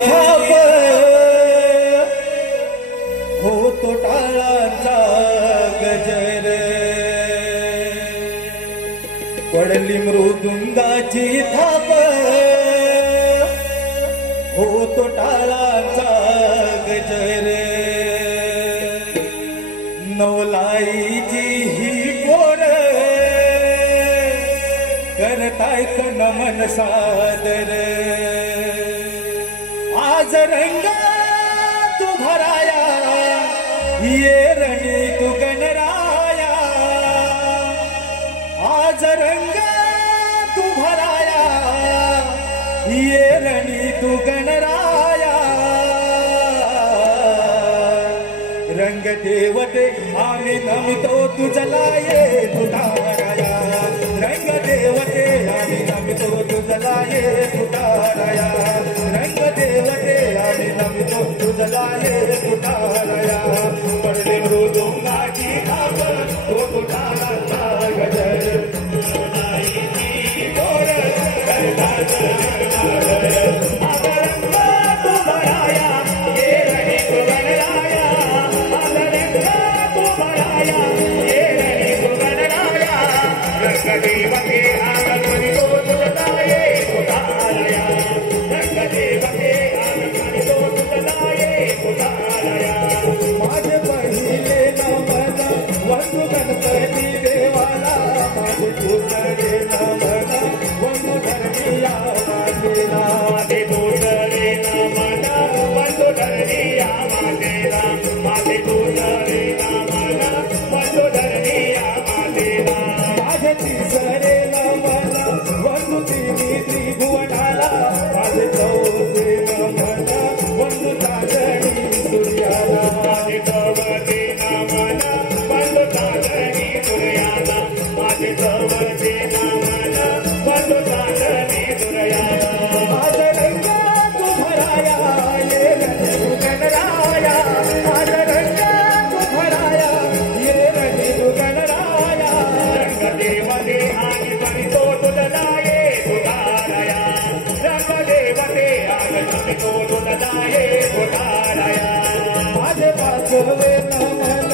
थाप होतो टाळाचा गजर, पडली मृदुंगाची थाप होतो टाळाचा गजर, नवलाईची ही पोर करतायत नमन सादर, आज रंग तू भराया ये रणी तू गणराया, आज रंग तू भराया ये रणी तू गणराया, रंग देवते आम्ही नमितो तुझला ये तुटाराया, रंग देवते आम्ही नमितो तुझला ये तुटाराया, रंग देवते आम्ही नमितो तुझला ये तुटाराया, पडले मृदुंगाची थाप तो तुटाराचा गजर, माझे पहिले नमन वंदू गणपती देवाला, माझे दुसरे नमन वंदू धरणीला माझेला, माझे दुसरे नमन वंदू धरणीला माझेला, माझे दुसरे नमन वंदू धरणीला माझेला, माझे तिसरे नमन वंदू तिन्ही त्रिभुवनाला, माझे चौथे नमन वंदू चांदणी सूर्याला, माझे चौथे नमन वंदू चांदणी सूर्याला, माझे चौथे नमन वंदू चांदणी सूर्याला, आज रंग तू भराया ये रणी तू गणराया, आज रंग तू भराया ये रणी तू गणराया, रंग देवते आणि नमितो तुझला ये तुटाराया, रंग देवते आणि नमितो तुझला ये तुटाराया, माझे पाचवे नमन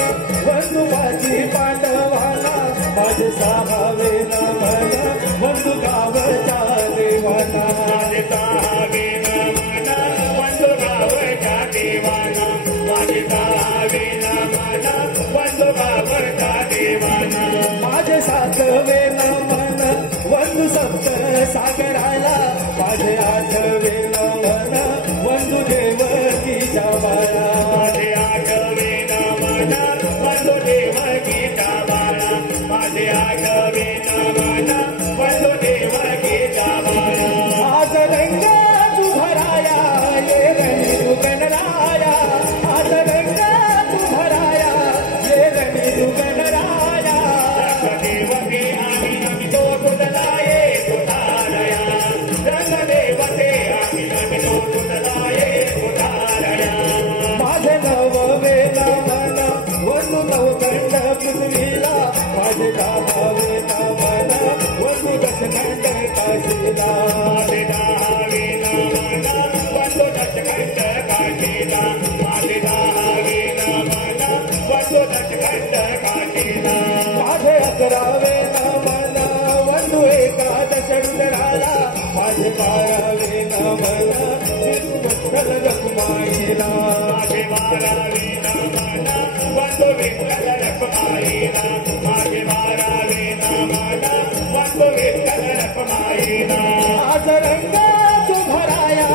वंदुबाजी पांडवाला, माझे सहावे नमन वंदू गावच्या देवाला, माझे सहावे नमन वंदू गावच्या देवाला, माझे सहावे नमन वंदू गावच्या देवाला, माझे सातवे नमन वंदू सप्त सागराला, माझे आठवे नमन वंदू देवकीच्या बाळा, माझे आठवे नमन वंदू देवकीच्या बाळा, माझे आठवे नमन वंदू देवकीच्या बाळा, आज रंग तू भराया ये रणी तू गणराया, आज रंग तू भराया ये रणी तू गणराया, रंग देवते आम्ही नमितो तुझला ये तुटाराया, रंग देवते आम्ही नमितो तुझला ये तुटाराया, माझे नववे नमन वंदू नवखंड पृथ्वीला, माझे दहावे नमन वंदू दशखंड काशीला, माझे दहावे नमन वंदू दशखंड काशीला, माझे दहावे नमन वंदू दशखंड काशीला, माझे अकरावे नमन वंदू एकादश रुद्राला, माझे बारावे नमन विठ्ठल रखुमाईला, माझे बारावे नमन वंदू विठ्ठल रखुमाईला, माझे बारावे नमन वंदू विठ्ठल रखुमाईला, आज रंग तू भराया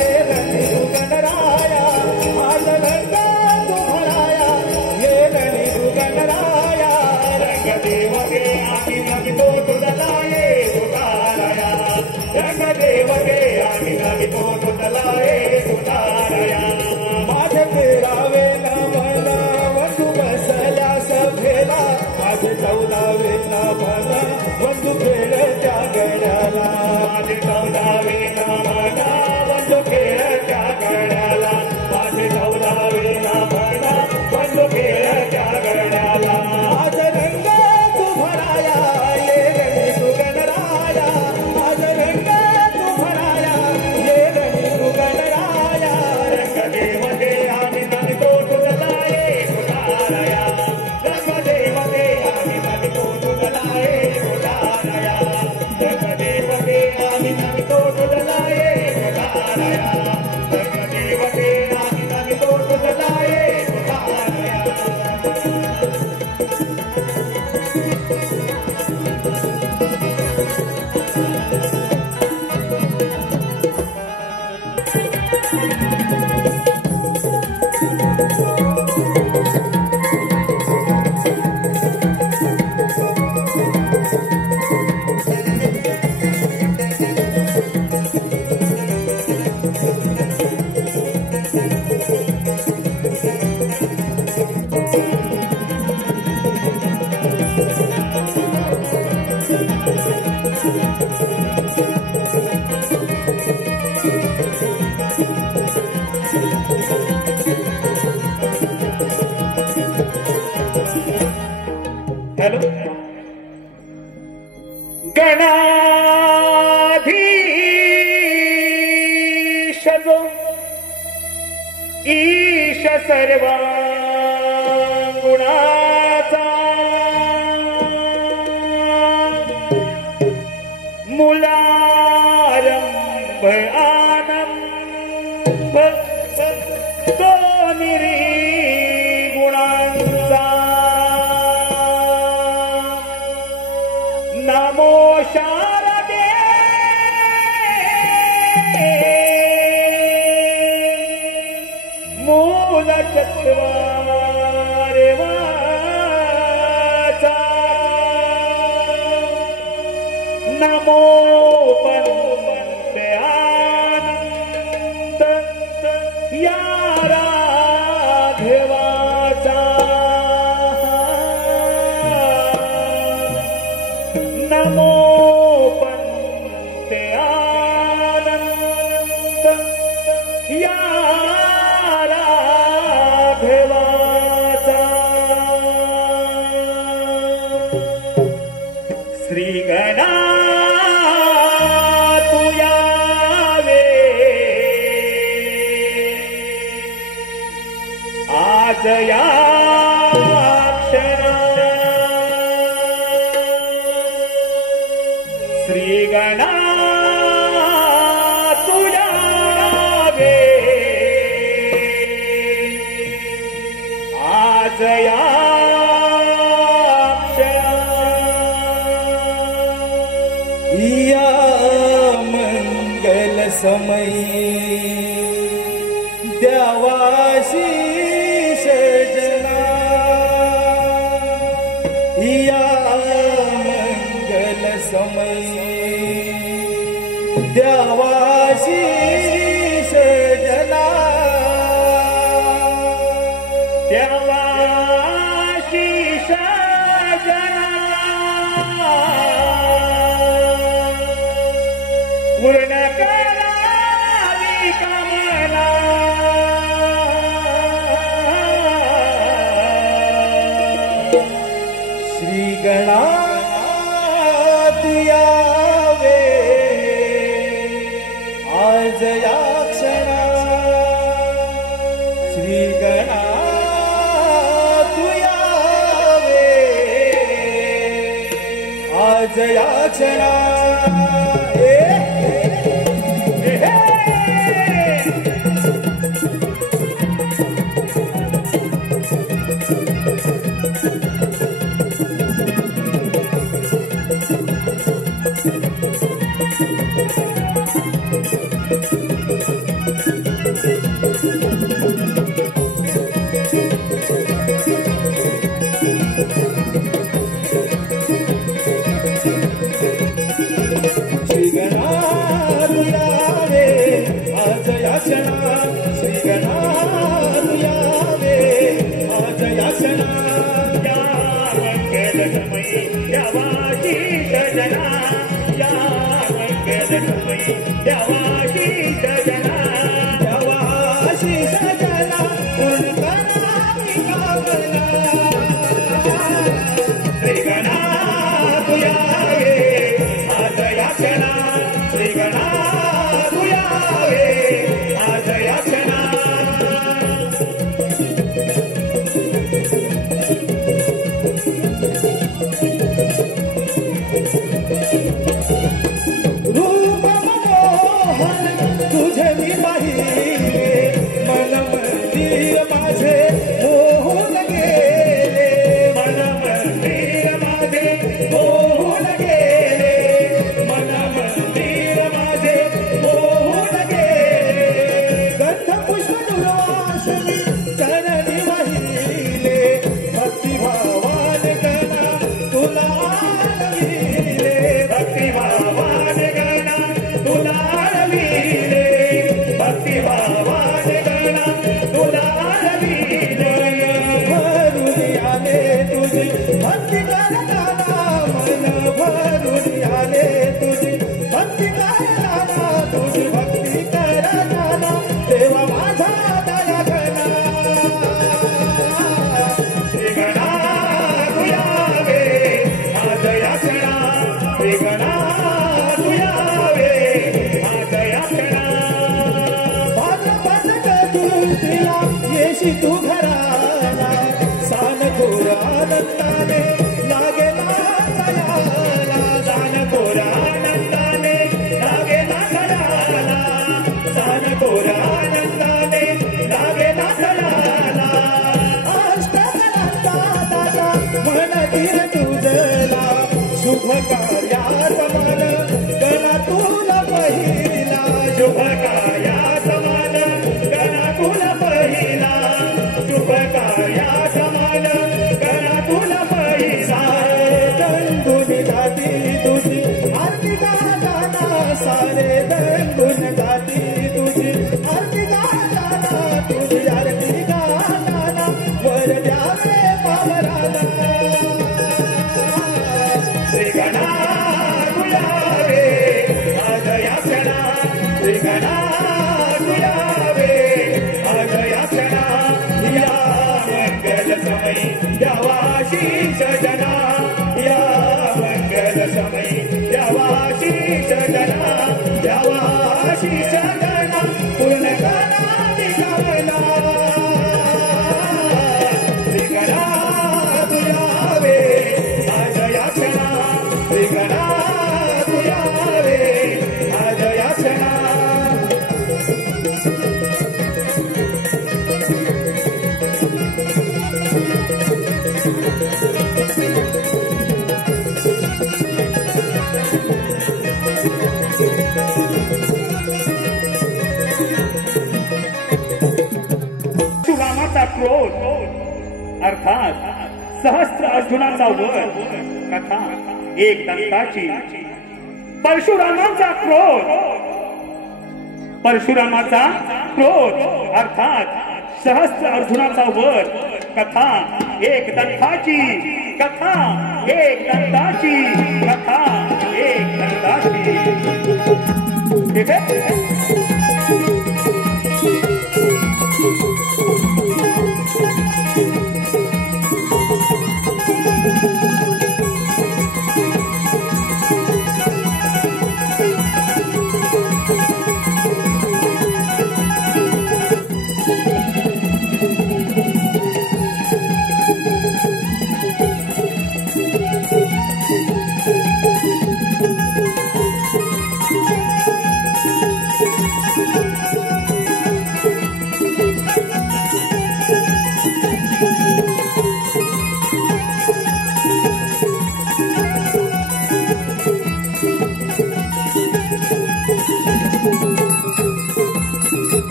ये रणी तू गणराया, आज रंग तू भराया ये रणी तू गणराया, रंग देवते आम्ही नमितो तुझला ये तुटाराया, रंग देवते आम्ही नमितो तुझला ये तुटाराया, माझे तेरावे हॅलो गणाधीश जो ईश सर्वांगुणाचा मुलारंभ आनंद तो निर्गुणांचा नमो शारदे मूल चत्वारे वाचा नमो पंते आनंद या राघवाचा नमो पंते आनंद या राघवाचा श्री गणा तू यावे आज या क्षणा श्री गणा तू यावे आज या या मंगल समयी द्यावाशीष जना या मंगल समयी द्यावाशीष जना देवाशीष जना पूर्ण करावी कामना श्री गणा तू यावे आज या क्षणा श्री गणा तू यावे आज या क्षणा श्री गणा तू यावे आज या क्षणा श्री गणा तू यावे आज या क्षणा या मंगल समयी देवाशीष जना या मंगल समयी देवाशीष जना देवाशीष वाहिले मन मंदिर माझे मोहून गेले मन मंदिर माझे मोहून गेले मन मंदिर माझे मोहून गेले गंध पुष्प दुर्वासनी चरणी वाहिले भक्तिभावान गणा तुला आळविले भक्तिभावान गणा तुला आळविले भक्तिभावान गणा तुला आळविले भरून आले तुझी भक्ती करताना मन भरून आले तुझी भक्ती करताना तुझी भक्ती करताना देवा माझा दया गणा श्री गणा तू यावे आज याचना श्री गणा तू यावे आज याचना भाद्रपद चतुर्थीला येशी तू घराला सान घोर आनंदाने लागे नाचायाला दान कोरा आनंदाने लागे नाथलाला दान कोरा आनंदाने लागे नाथलाला अष्टकलांचा दाता म्हणतील तुझला शुभ कार्यात मन गणा तुला पहिला शुभ कार्या समान गणा तुला पहिला शुभ कार्या समान गणा तुला पहिला दंगुन गाती तुझी आरती गाताना सारे दंगुन गाती तुझी आरती गाताना तुझी आरती गाताना वर द्यावे पावराला श्री गणा तू यावे आज याचना श्री गणा तू यावे आज याचना या मंगल समयी द्यावाशीष जना या मंगल समयी द्यावाशीष जना द्यावाशीष जना पूर्ण करा विकावला श्री गणा तू यावे आज याचना श्री गणा तू यावे आज याचना परशुरामाचा क्रोध अर्थात सहस्त्र अर्जुनाचा वध कथा एक दंताची परशुरामाचा क्रोध अर्थात सहस्त्र अर्जुनाचा वध कथा एक दंताची कथा एक दंताची कथा एक दंताची ठीक आहे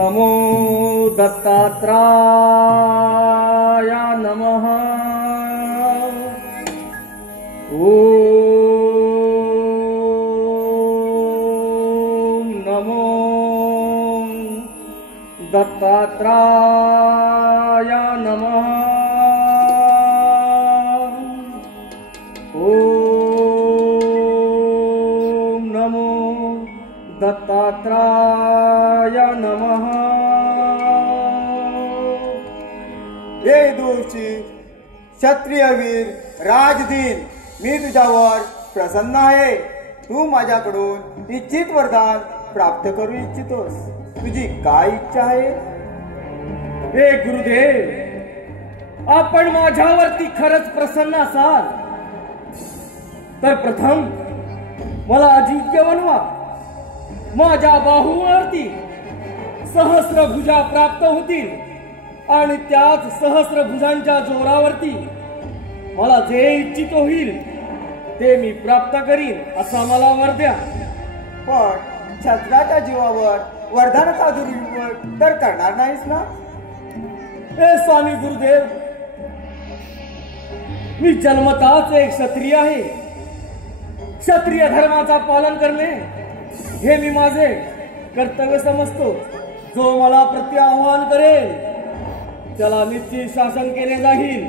नमो दत्तात्राय नमः ओम नमो दत्तात्राय नमः ओम नमो दत्तात्राय नमः हे दूरची क्षत्रिय वीर राजदीन मी तुझ्यावर प्रसन्न आहे. तू माझ्याकडून इच्छित वरदान प्राप्त करू इच्छितोस. तुझी काय इच्छा आहे? हे गुरुदेव, आपण माझ्यावरती खरंच प्रसन्न असाल तर प्रथम मला अजिंक्य बनवा. माझ्या बाहूवरती सहस्रभुजा प्राप्त होतील आणि त्याच सहस्रभुजांच्या जोरावरती मला जे इच्छित होईल ते मी प्राप्त करीन असा मला वर द्या. पण छत्राच्या जीवावर वरदानाचा दुर्विनियोग तर करणार नाहीस ना? हे स्वामी गुरुदेव, मी जन्मताच एक क्षत्रिय आहे. क्षत्रिय धर्माचा पालन करणे हे मी माझे कर्तव्य समजतो. जो मला प्रत्याह्वान करेल त्याला निश्चित शासन केले जाईल.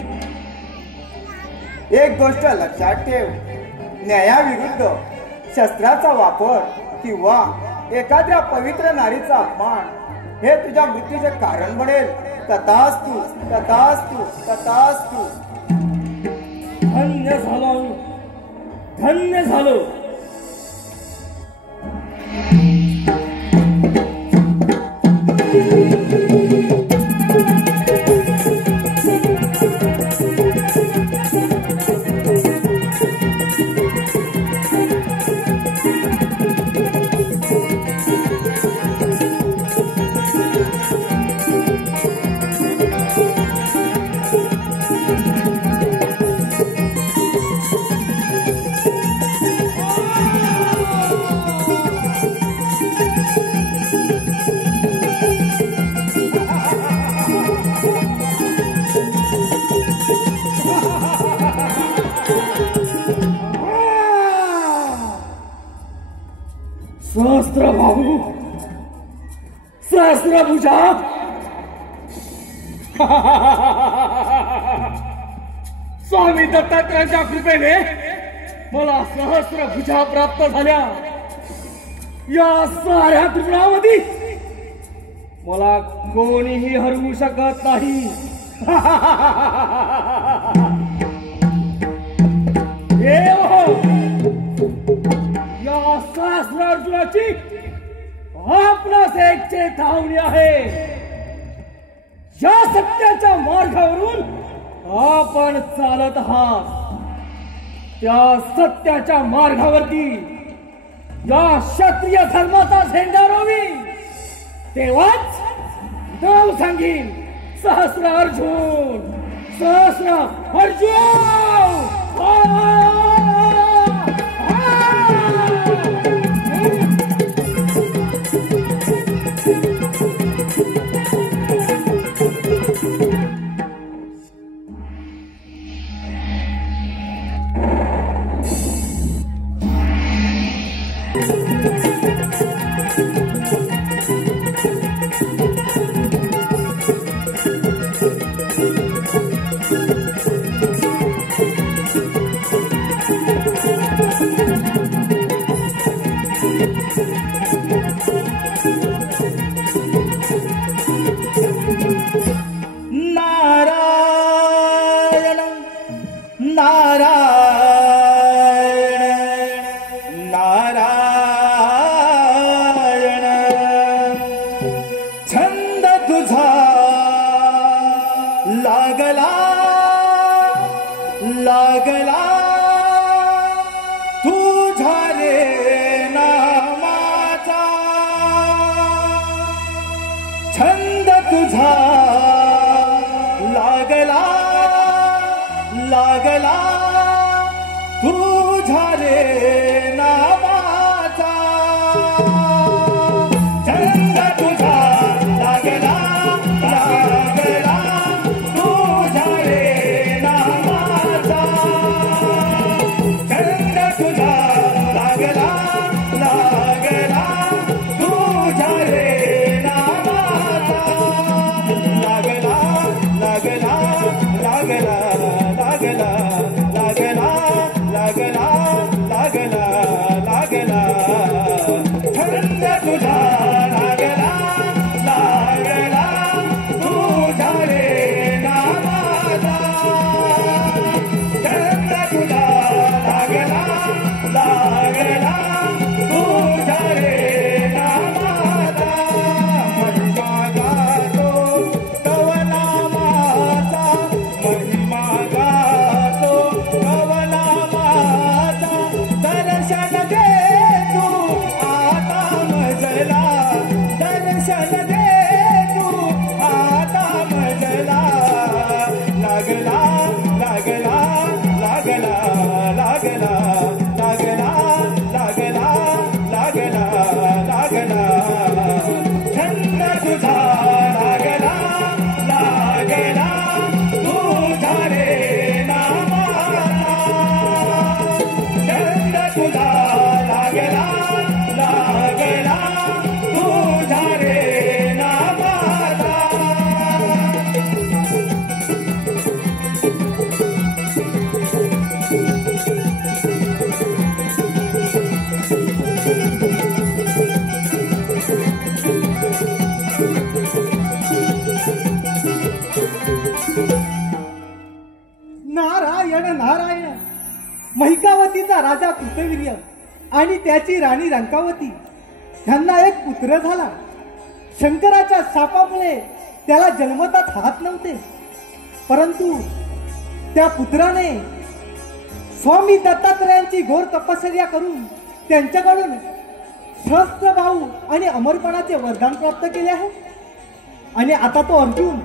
एक गोष्ट लक्षात ठेव, न्यायाविरुद्ध शस्त्राचा वापर किंवा एखाद्या पवित्र नारीचा अपमान हे तुझ्या मृत्यूचे कारण बनेल. तथास्तु, तथास्तु, तथास्तु. धन्य झालो, धन्य झालो. सहस्त्र बाहू, सहस्त्र भुजा. स्वामी दत्तात्रयाच्या कृपेने मला सहस्त्र भुजा प्राप्त झाल्या. या साऱ्या त्रिगुणामध्ये मला कोणीही हरवू शकत नाही. या सहस्र अर्जुनाची आपणास एक चेतावणी आहे. या सत्याच्या मार्गावरून आपण चालत आहात. त्या सत्याच्या मार्गावरती या क्षत्रिय धर्माचा झेंडा रोवी तेव्हाच नाव सांगीन सहस्र अर्जुन, सहस्र अर्जुन. आणि त्याची राणी रंकावती ह्यांना एक पुत्र झाला. शंकराच्या शापामुळे त्याला जन्मताच हात नव्हते, परंतु त्या पुत्राने स्वामी दत्तात्रयांची घोर तपश्चर्या करून त्यांच्याकडून सहस्त्र भाऊ आणि अमरपणाचे वरदान प्राप्त केले आहे. आणि आता तो अर्जुन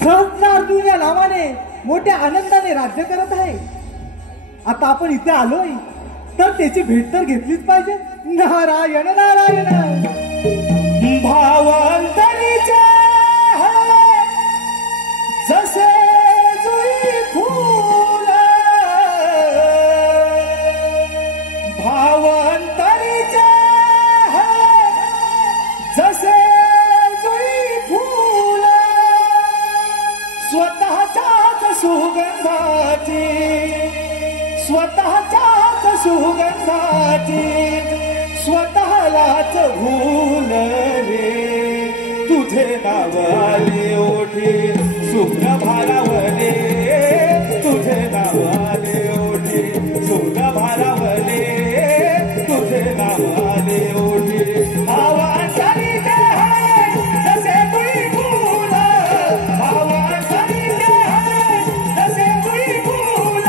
सहस्त्र अर्जुन या नावाने मोठ्या आनंदाने राज्य करत आहे. आता आपण इथे आलोय तर त्याची भेट तर घेतलीच पाहिजे. नारायण नारायण. भावांतरीचे जसे जुई फूल, भावांतरीचे जसे जुई फूल, स्वतःच्याच सुगंधाची, स्वतःच्याच सुगंधाची स्वतःलाच भूल रे. तुझे नाव आले ओठी शुभ्र भारावले, तुझे नाव आले ओठी शुभ्र भारावले, तुझे नाव आले ओठी. भावांतरीचे जसे तुई फूल, भावांतरीचे जसे तुई फूल,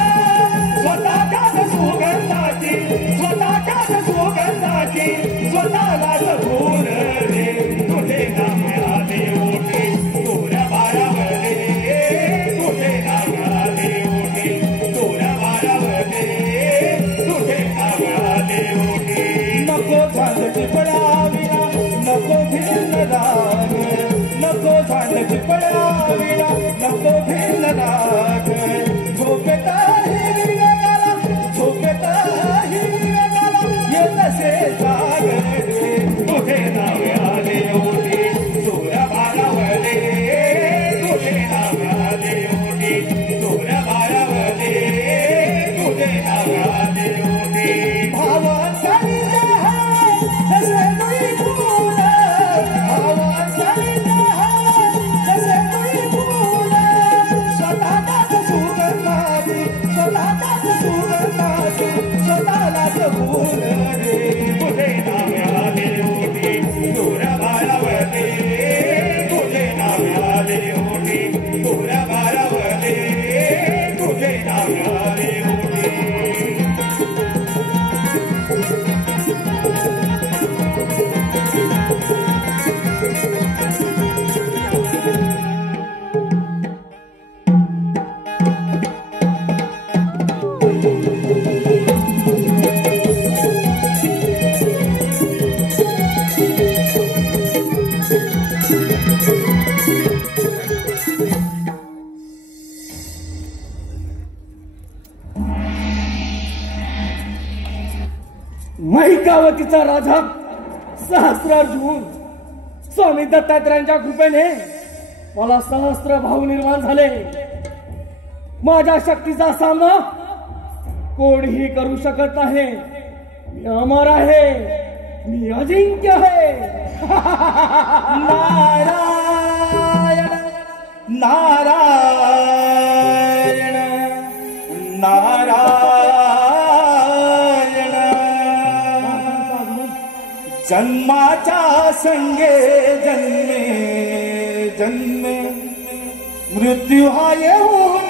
स्वतःच्याच सुगंधाची, स्वतःच्याच सुगंधाची स्वतःलाच भूल रे. तुझे नाव आले ओठी तुझ्या भारावले, तुझे नाव आले ओठी तुझ्या भारावले, तुझे नाव आले ओठी. नको झांजची पडाविना, नको भिन्न राग, नको झांजची पडाविना, नको भिन्न राग. झोपेताही विवेकाला, झोपेताही विवेकाला येतसे जाग रे. तुझे नाव आले ओठी तुझ्या भारावले, तुझे नाव आले ओठी तुझ्या भारावले, तुझे नाव आले ओठी. भावांतरीचे जसे तुई फूल, भावांतरीचे जसे तुई फूल, स्वतःच्याच सुगंधाची, स्वतःच्याच सुगंधाची स्वतःलाच भूल रे. तुझे नाव आले ओठी तुझ्या भारावले, तुझे नाव आले ओठी तुझ्या भारावले, तुझे नाव आले ओठी. महिकावतीचा राजा सहस्त्रार्जुन स्वामी दत्तात्रयांच्या कृपेने मला सहस्त्र भाऊ निर्माण झाले. माझ्या शक्तीचा सामना कोणीही करू शकत नाही. मी अमर आहे, मी अजिंक्य आहे. नारायण नारायण नारायण. जन्माच्या संगे जन्मे जन्मे मृत्यू हा येऊन,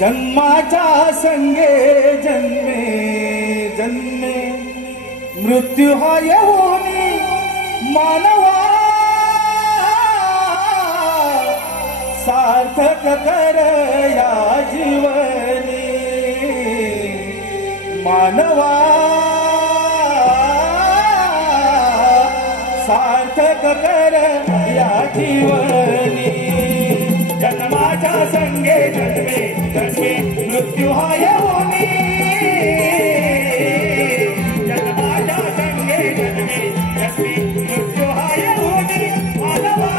जन्माच्या संगे जन्मे जन्मे मृत्यू हा येऊन, मानवा सार्थक कर या जीवनी, मानवा सार्थक कर या जीवनी. जन्माच्या संगे जन्मे जन्मे मृत्यू हा येऊनी, जन्माच्या संगे जन्मे जन्मे मृत्यू हा येऊनी, मानवा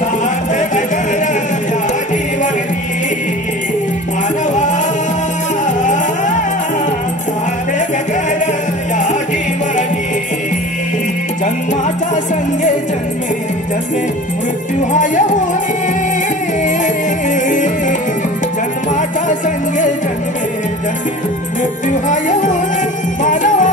सार्थक कर या जीवनी, मानवा सार्थक कर या जीवनी. जन्माच्या संगे जन्मे जन्मे मृत्यू हा येऊनी, संगे जन्मे जन्मे मृत्यू हा येऊन मानवा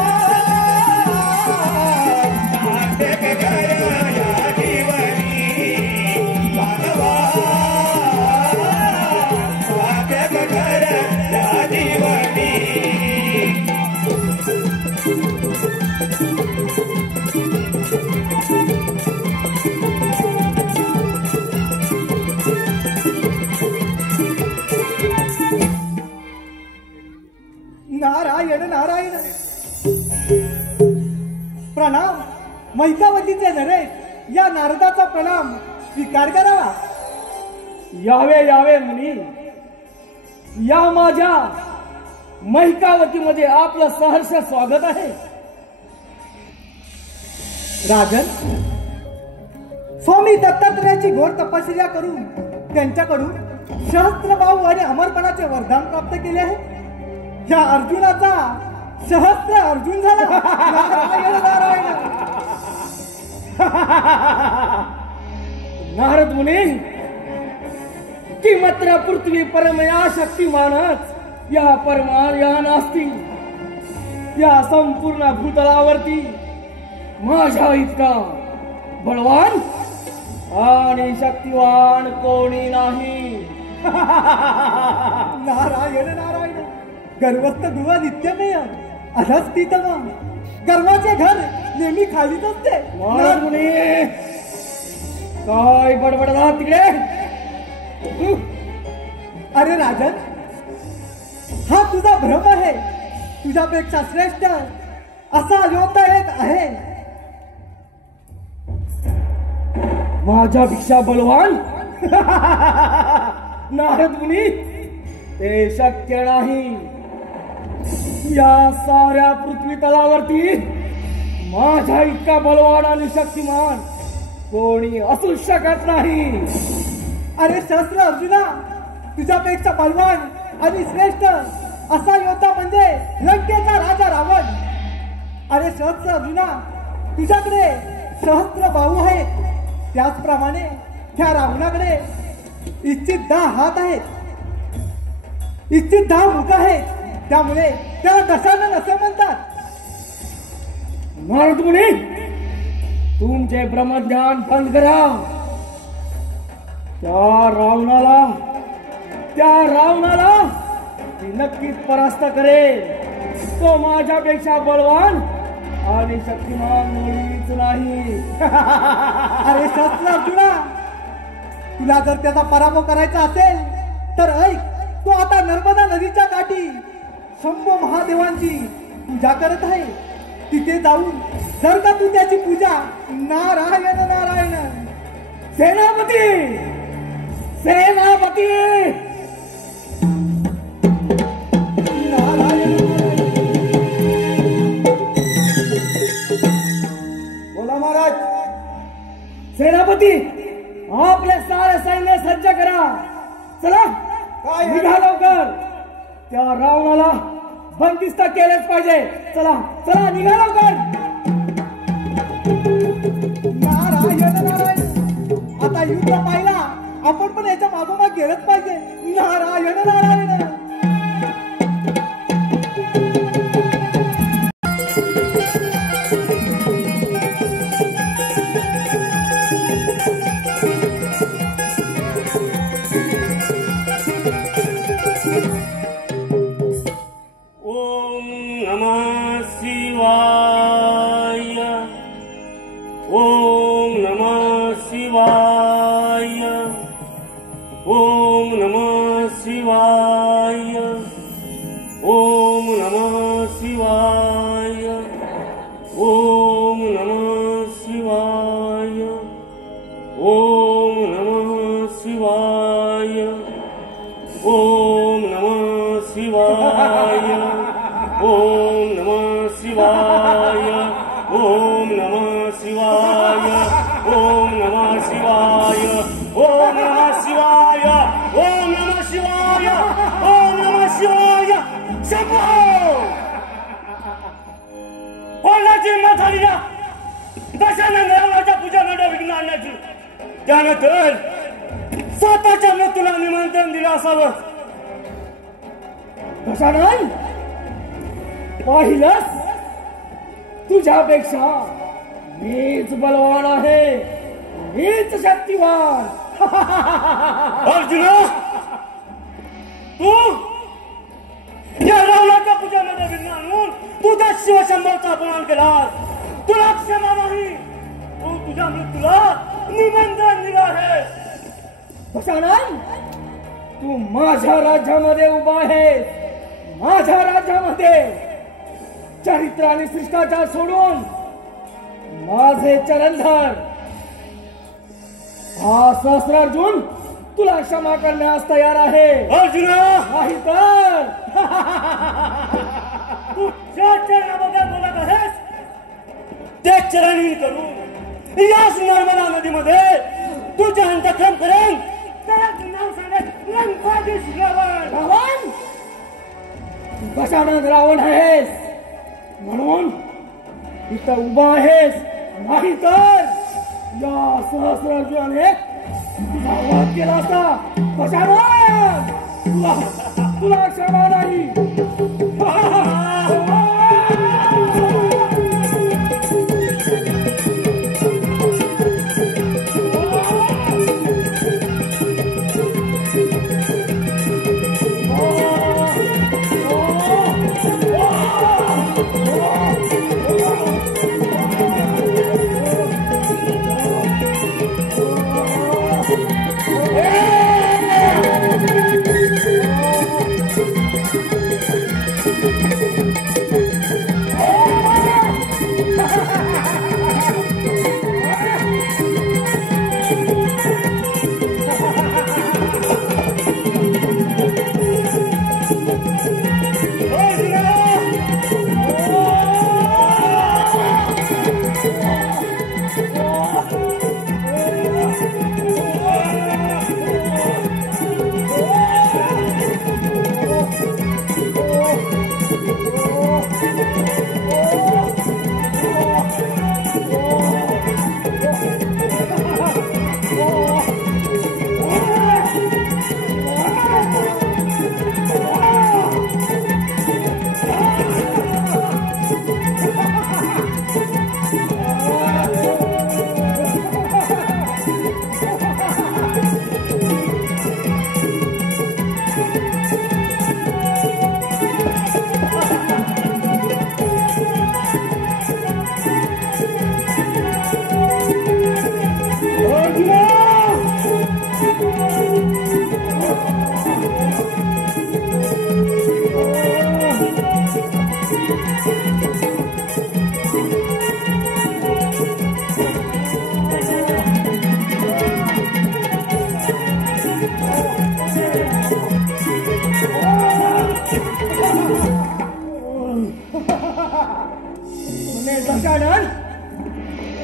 नारायण नारायण प्रणाम महिकावतीचे नरेश या नारदाचा प्रणाम स्वीकार करावा यावे यावे मुनी या माझ्या महिकावतीमध्ये आपलं सहर्ष स्वागत आहे राजन स्वामी दत्तात्रयाची घोर तपश्चर्या करून त्यांच्याकडून सहस्त्रबाहू आणि अमरपणाचे वरदान प्राप्त केले आहे या अर्जुनाचा सहस्त्र अर्जुन झाला नारायण नारायण नारद मुनी किमत्र पृथ्वी परमया शक्तिमानच या परमान या नास्ती या संपूर्ण भूतलावरती माझ्या इतका बलवान आणि शक्तिवान कोणी नाही नारायण नारायण गर्वस्थ गृह नित्यमेय अधस्थितम गर्वाचे घर नेहमी खालीच असते नारद मुनी काय बडबडला तिकडे अरे राजन हा तुझा भ्रम आहे तुझ्यापेक्षा श्रेष्ठ असा योद्धा एक आहे माझ्यापेक्षा बलवान नारद मुनी ते शक्य नाही या साऱ्या पृथ्वी तलावरती माझ्या इतका बलवान आणि शक्तिमान कोणी असू शकत नाही अरे सहस्त्र अर्जुना तुझ्यापेक्षा बलवान आणि श्रेष्ठ असा योद्धा म्हणजे लंकेचा राजा रावण अरे सहस्त्र अर्जुना तुझ्याकडे सहस्त्र बाहू आहेत त्याचप्रमाणे त्या रावणाकडे इच्छित 10 हात आहेत इच्छित 10 मुख आहेत त्यामुळे त्याला दशानन असे म्हणतात नारद मुनी तुमचे ब्रह्मज्ञान बंद करा त्या रावणाला मी नक्कीच परास्त करेल तो माझ्यापेक्षा बलवान आणि शक्तिमान मुळीच नाही अरे सहस्त्र अर्जुना तुला जर त्याचा पराभव करायचा असेल तर ऐक तो आता नर्मदा नदीच्या काठी शंभू महादेवांची पूजा करत आहे तिथे जाऊन जर का तू त्याची पूजा नारायण नारायण सेनापती सेनापती नारायण बोला महाराज सेनापती आपले सारे सैन्य सज्ज करा चला निघा लवकर त्या रावणाला बंदिस्त केलेच पाहिजे चला चला निघा लवकर नारायण नारायण आता युद्ध पाहिला आपण पण याच्या मागोमाग गेलंच पाहिजे नारायण नारायण त्यानंतर स्वतःच्या मृत्यूला निमंत्रण दिलं असावं दशानन, पाहिलंस, तुझ्यापेक्षा मीच बलवान आहे, मीच शक्तिवान. अर्जुना, तू या रावणाच्या पूजेमध्ये विघ्न आणून तुझा शिवशंभरचा अपमान केलास. तुला क्षमा नाही, तू तुझ्या मृत्यूला निमंत्रण दिलं आहे. दशानन, तू माझ्या राज्यामध्ये उभा आहेस, माझ्या राज्यामध्ये. चरित्र आणि शिष्टाचार सोडून माझे चरण धर. हा सहस्रार्जुन तुला क्षमा करण्यास तयार आहे. अर्जुना, नाही तर तू ज्या चरणाबद्दल बोलत आहेस त्या चरणी करून याच नर्मदा नदीमध्ये तुझे अंतक्रम करेन. त्याच नाव सांगत लंकाधीश रावण. रावण, दशानन रावण आहेस म्हणून इथं उभा आहेस, नाही तर या सहस्रार्जुनाने तुझा वध केला असता. दशानन, तुला क्षमा नाही.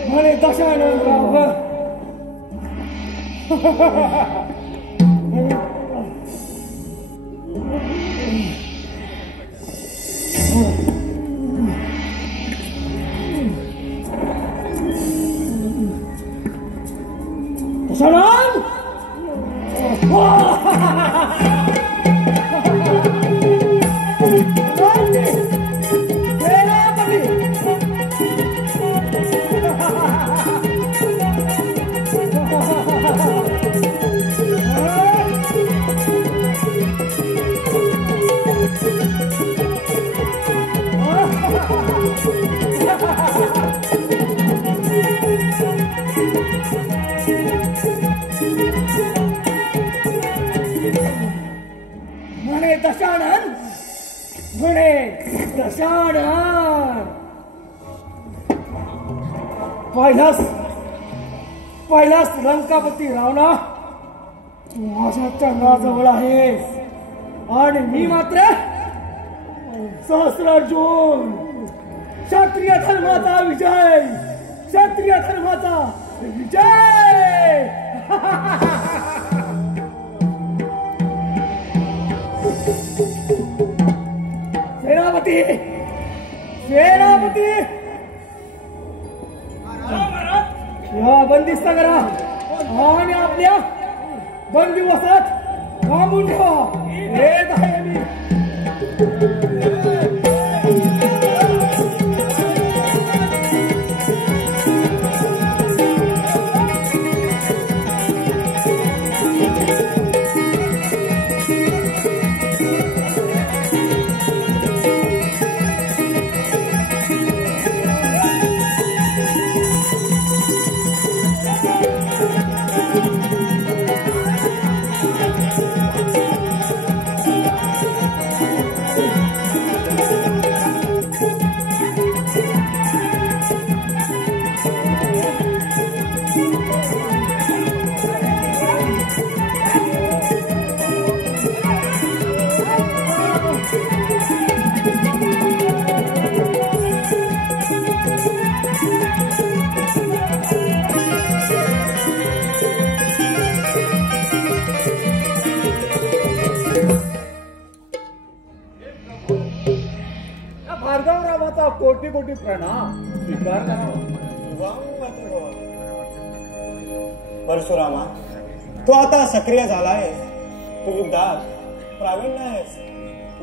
म्हणे दशानन रावण. दशानन, म्हणे दशानन, म्हणे दशानन. पहिलाच लंकापती रावणा, तू माझ्या चरणाजवळ आहेस आणि मी मात्र सहस्रार्जुन. क्षत्रिय धर्माचा विजय, क्षत्रिय धर्माचा विजय. सेनापती, सेनापती, या बंदिस्त करा आणि आपल्या बंदिवसात थांबून ठेवा. येत आहे मी. कोटी कोटी प्रणाम स्वीकार परशुरामा, तू आता सक्रिय झालायस, तू युद्धात प्रावीण्य आहेस.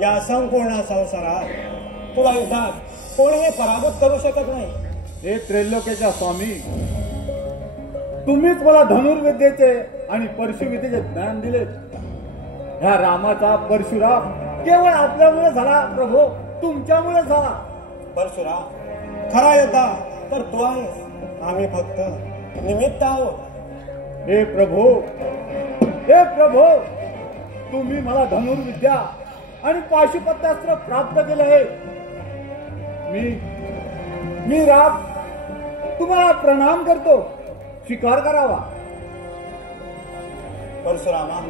या संपूर्ण संसारात तुला युद्धात कोणीही पराभूत करू शकत नाही. हे त्रैलोक्याच्या स्वामी, तुम्हीच मला धनुर्विद्येचे आणि परशुविद्येचे ज्ञान दिले. ह्या रामाचा परशुराम केवळ आपल्यामुळे झाला प्रभू, तुमच्यामुळे झाला. परशुराम, खरा योद्धा तर तू आहेस, आम्ही फक्त निमित्त आहोत. हे प्रभू, हे प्रभू, तुम्ही मला धनुर्विद्या आणि पाशुपत्यास्त्र प्राप्त केले आहे. मी राम तुम्हाला प्रणाम करतो, स्वीकार करावा. परशुरामा,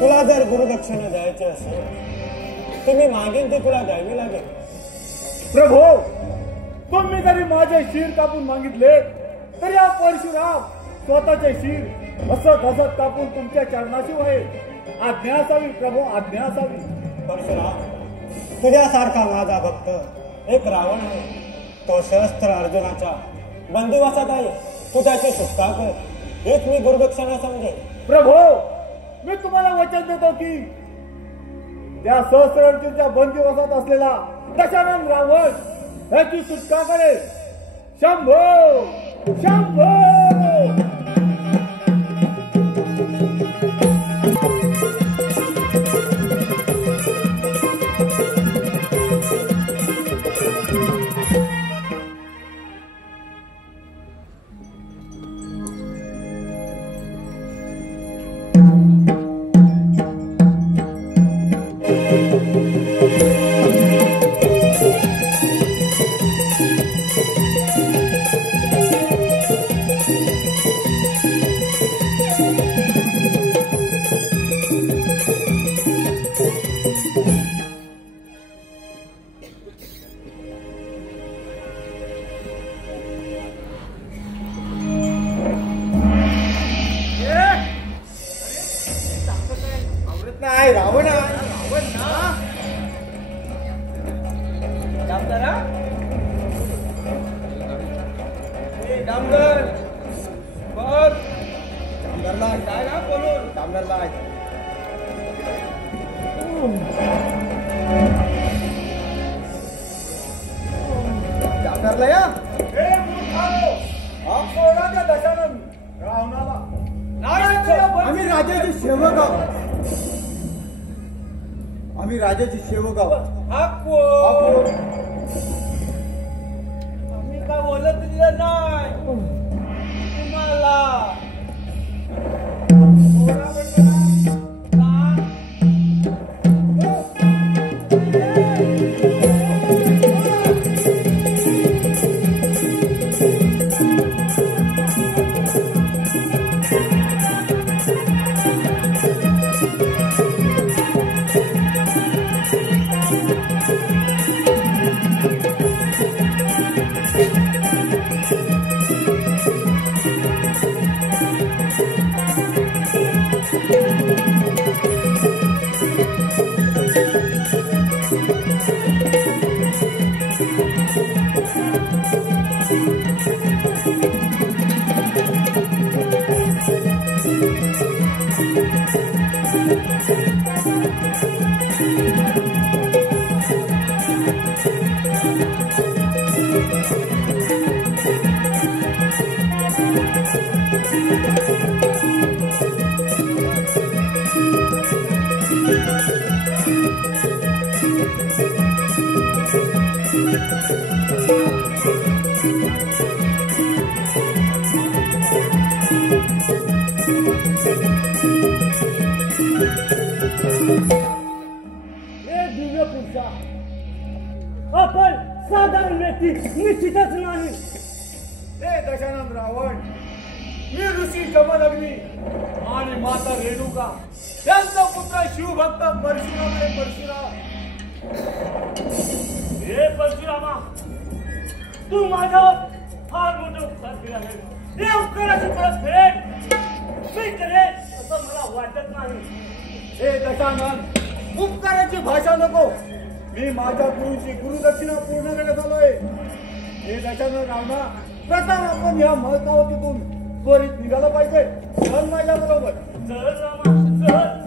तुला जर गुरुदक्षिणा द्यायची असेल तर मी मागेन ती तुला द्यावी लागेल. प्रभू, तुम्ही जरी माझे शिर कापून मागितले तर या परशुराम स्वतःचे शिर हसत हसत कापून तुमच्या चरणाशी वाहेल. आज्ञा असावी प्रभू, आज्ञा असावी. परशुराम, तुझ्यासारखा माझा भक्त एक रावण आहे. तो शस्त्र अर्जुनाच्या बंदिवासात आहे. तू त्याची सुटका कर, हेच मी गुरुदक्षिणा समजेन. प्रभू, मी तुम्हाला वचन देतो की त्या सहस्त्र अर्जुनच्या बंदिवासात असलेला दशानन रावण याची सुटका करेल. शंभो शंभो. आम्ही राजाची सेवक आहोत. आम्ही काय बोलत दिलं नाही तुम्हाला. आपण साधारण व्यक्ती निश्चितच नाही. हे दशानन रावण, मी ऋषी कमलग्नी आणि माता रेणुका त्यांचा पुत्र शिवभक्त परशुराम आहे. परशुराम, हे परशुरामा, तू माझ्यावर फार मोठं उपकार केले आहे. हे उपकाराची परतफेड मी करेन असं मला वाटत नाही. हे दशानन, उपकाराची भाषा नको. मी माझ्या गुरुची गुरुदक्षिणा पूर्ण करण्यात आलोय. हे दशानन रावणा प्रथम आपण या महत्वावतीतून त्वरित निघालं पाहिजे. चल माझ्या बरोबर. चल रामा चल.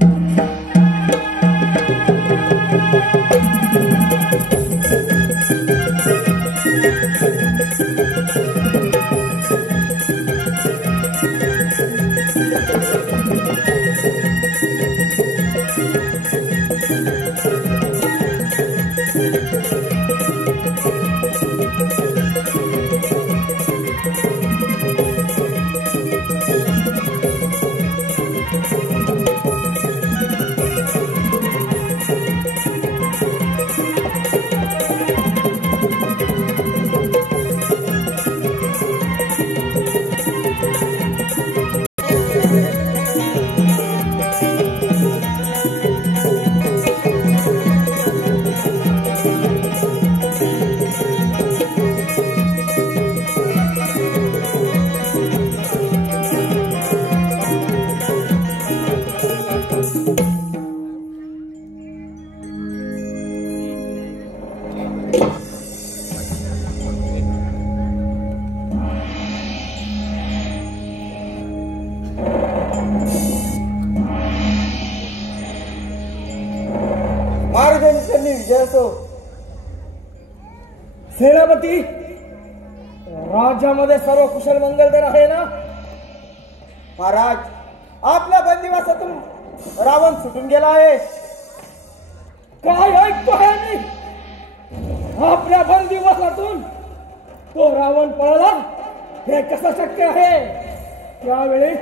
सेनापती, राज्यामध्ये सर्व कुशल मंगल तर आहे ना? महाराज, आपल्या बंदिवासातून रावण सुटून गेला आहे. काय ऐकतो आहे मी? आपल्या बंदिवासातून तो रावण पळाला? हे कसं शक्य आहे? त्यावेळी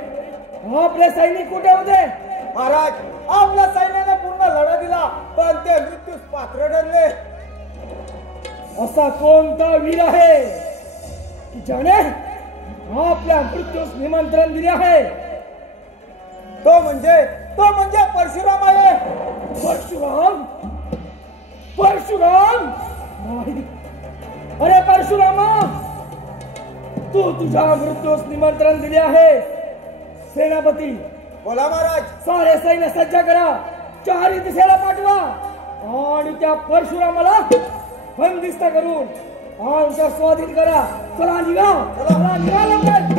आपले सैनिक कुठे होते? महाराज, आपल्या सैन्याने पूर्ण लढा दिला, पण ते मृत्यूस पात्र ठरले. असा कोणता वीर आहे की ज्याने आपल्या मृत्यूस निमंत्रण दिले आहे? तो म्हणजे परशुराम आहे. परशुराम? परशुराम नाही. अरे परशुरामा, तू तुझ्या मृत्यूस निमंत्रण दिले आहे. सेनापती, बोला महाराज. सारे सैन्य सज्ज करा, चारही दिशेला पाठवा आणि त्या परशुरामाला बंदिस्त करून आमच्या स्वाधीन करा. चला निघा, चला निघा लवकर.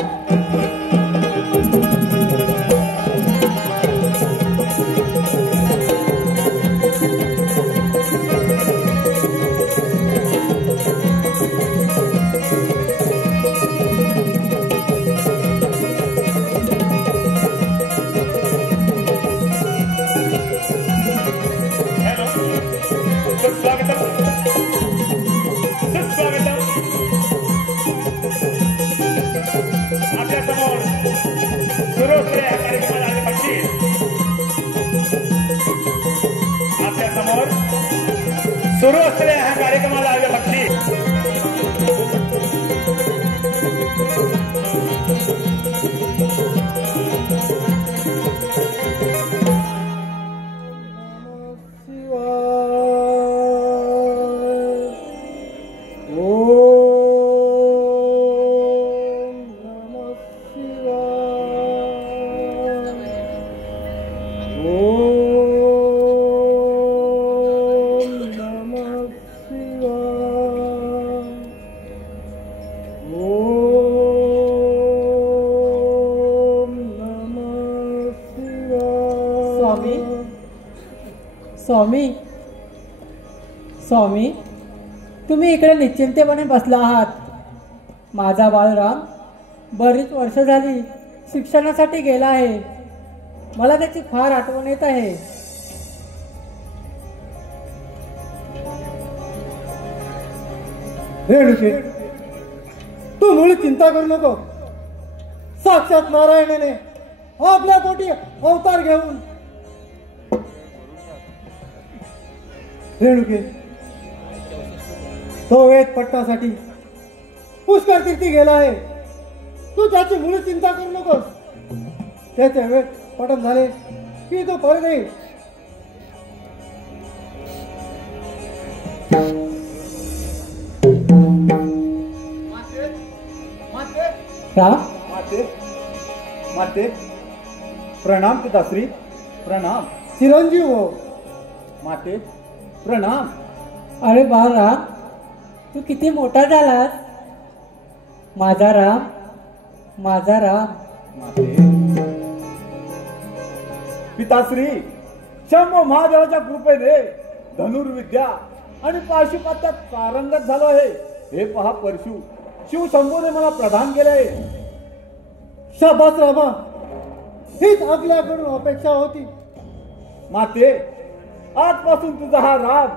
सुरू असलेल्या ह्या कार्यक्रमाला आलेले भक्ती स्वामी, तुम्ही इकडे निश्चिंतेपणे बसला आहात. माझा बाळराम बरीच वर्ष झाली शिक्षणासाठी गेला आहे. मला त्याची फार आठवण येत आहे. रेणुके, तू मुळी चिंता करू नको. साक्षात नारायणाने आपल्या पोटी अवतार घेऊन रेणुके तो वेद पट्टासाठी पुष्कर तीर्थी गेला आहे. तू त्याची मुळी चिंता करू नकोस. त्याचे वेद पठण झाले की तो परत येईल. माते प्रणाम पिताश्री, प्रणाम. चिरंजीव हो. माते प्रणाम. अरे बाळराम, तू किती मोठा झालास. माझा राम, माझा राम. पिताश्री, शंभो महादेवाच्या कृपेने धनुर्विद्या आणि पाशुपात्यात पारंगत झालो आहे. हे पहा परशु, शिव शंभूने मला प्रदान केले. शाबास रामा, हीच आपल्याकडून अपेक्षा होती. माते, आजपासून तुझा हा राम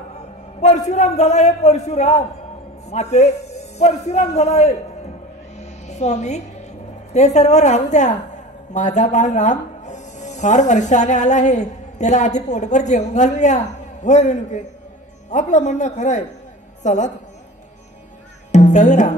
परशुराम झाला आहे. परशुराम माते, परशुराम झाला आहे. स्वामी, ते सर्व राहू द्या. माझा बाळराम फार वर्षाने आला आहे. त्याला आधी पोटभर जेवण घालूया. होय रेणुके, आपलं म्हणणं खरं आहे. चला चल राम.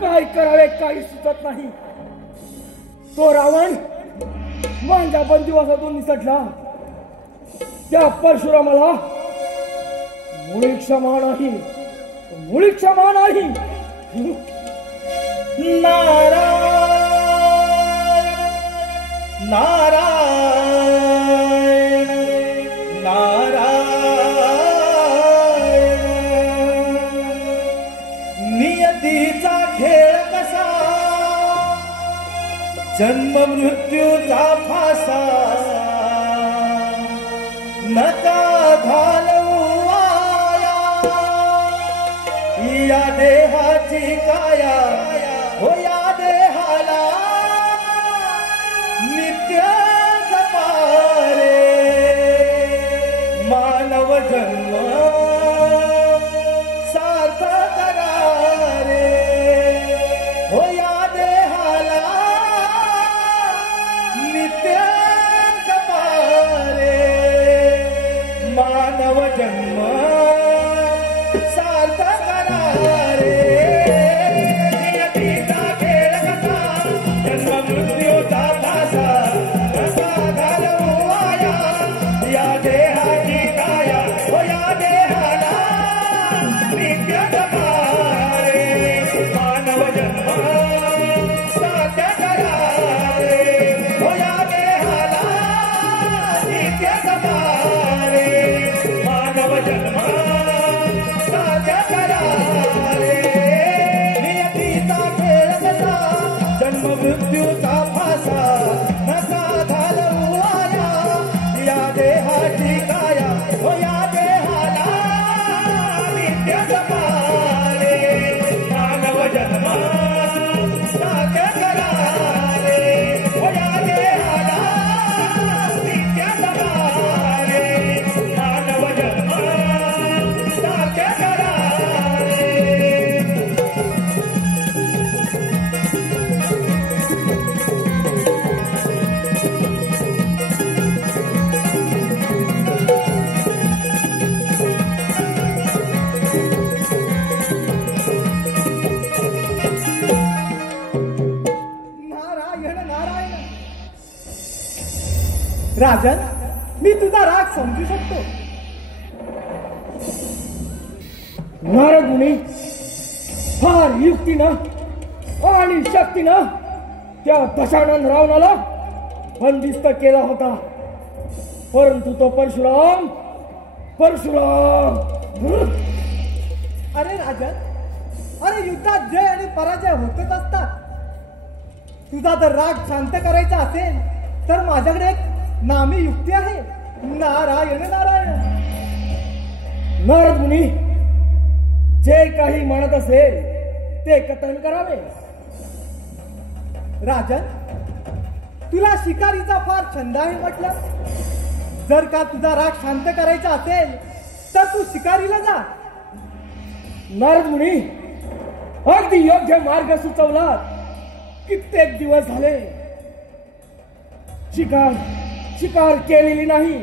काय करावे काही सुचत नाही. तो रावण माझ्या पण दिवसातून निसटला. त्या परशुरामाला मुळी क्षमा नाही, मुळी क्षमा नाही. नारायण नारायण नारायण. नियतीचा खेळ कसा, जन्म मृत्यूचा फासा. नका घालवू आया या देहाची काया. हो या देहाला नित्य जपारे. मानव जन्म सार्थक करा रे. हो या देहाला नित्य जपारे. मानव जन्म सार्थक करा रे. नियतीचा खेळ कसा, जन्म मृत्यूचा फासा. कसा घालवू आया या देहाची काया. हो या देहाला नित्य जपारे. मानव जन्म सार्थक करा रे. हो या देहाला नित्य जपारे. मानव जन्म सार्थक करा रे. नियतीचा खेळ कसा, जन्म मृत्यूचा फासा. नका घालवू आया या देहाची काया. हो या देहाला नित्य जपारे. मानव जन्म सार्थक करा रे. हो या देहाला नित्य जपारे. मानव जन्म सार्थक करा रे. नारायण नारायण. राजन, मी तुझा राग समजू शकतो. नारद मुनी फार युक्तीनं आणि शक्तीनं त्या दशानन रावणाला बंदिस्त केला होता. परंतु तो परशुराम परशुराम अरे राजन, अरे युद्धात जय आणि पराजय होतच असतात. तुझा जर राग शांत करायचा असेल तर माझ्याकडे एक नामी युक्ती आहे. नारायण नारायण. नारद मुनी, जे काही म्हणत असेल ते कथन करावे. राजन, तुला शिकारीचा फार छंद आहे म्हटलं. जर का तुझा राग शांत करायचा असेल तर तू शिकारीला जा. नारद मुनी, अगदी योग्य मार्ग सुचवला. कित्येक दिवस झाले शिकार शिकार केलेली नाही.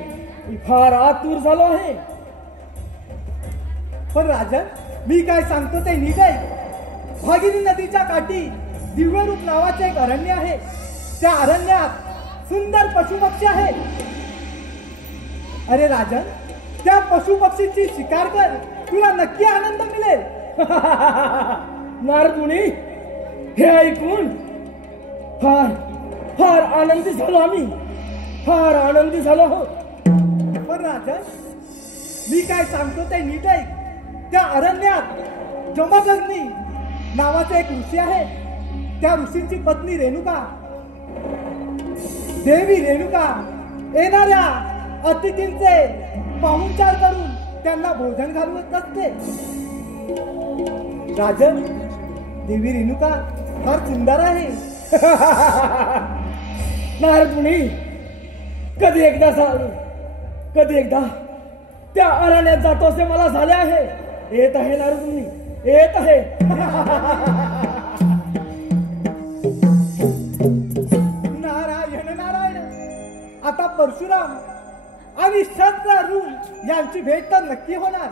मी फार आतुर झालो आहे. पण राजन, मी काय सांगतो ते नीट आहे. भागीरथी नदीच्या काठी दिव्यरूप नावाचे एक अरण्य आहे. त्या अरण्यात सुंदर पशुपक्षी आहे. अरे राजन, त्या पशुपक्षीची शिकार कर, तुला नक्की आनंद मिळेल. नारद मुनी, हे ऐकून फार फार आनंदी झालो आम्ही, फार आनंदी झालो आहोत. पण राजन, मी काय सांगतो ते नीट ऐक. त्या अरण्यात जमदग्नी नावाचा एक ऋषी आहे. त्या ऋषींची पत्नी रेणुका, देवी रेणुका येणाऱ्या अतिथींचे पाहुणचार करून त्यांना भोजन घालवत असते. राजन, देवी रेणुका फार सुंदर आहे. नारद मुनी, कधी एकदा त्या अरण्यात जातो असे मला झाले आहे. येत आहे नारद मुनी, येत आहे. नारायण नारायण. आता परशुराम आणि शत्रुघ्न यांची भेट तर नक्की होणार.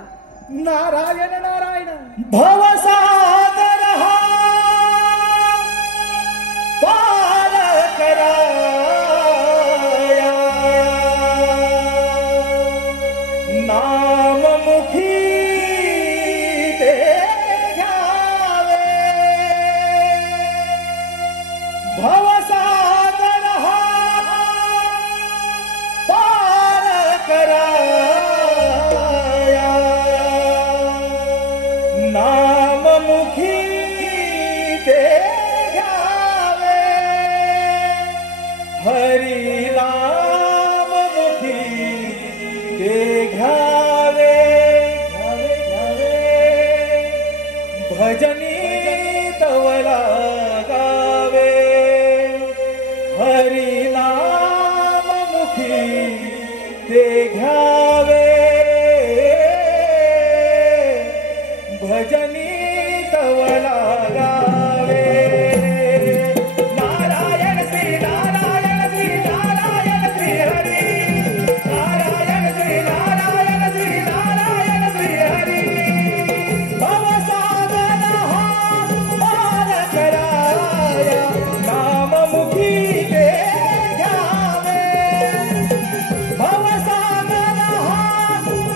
नारायण नारायण. भवसागर हा पार कराया, नाम मुखी ते घ्यावे. भवसागर हा पार कराया, नाम मुखी ते घ्यावे. हरी नाम मुखी ते घ्यावे. भजनी तवला गावे. हरी नाम मुखी ते घ्यावे. भजनी तवला गावे. नारायण श्री नारायण श्री नारायण श्री हरी. नारायण श्री नारायण श्री नारायण श्री हरी. भवसागर हा पार कराया, नाम मुखी ते घ्यावे. भवसागर हा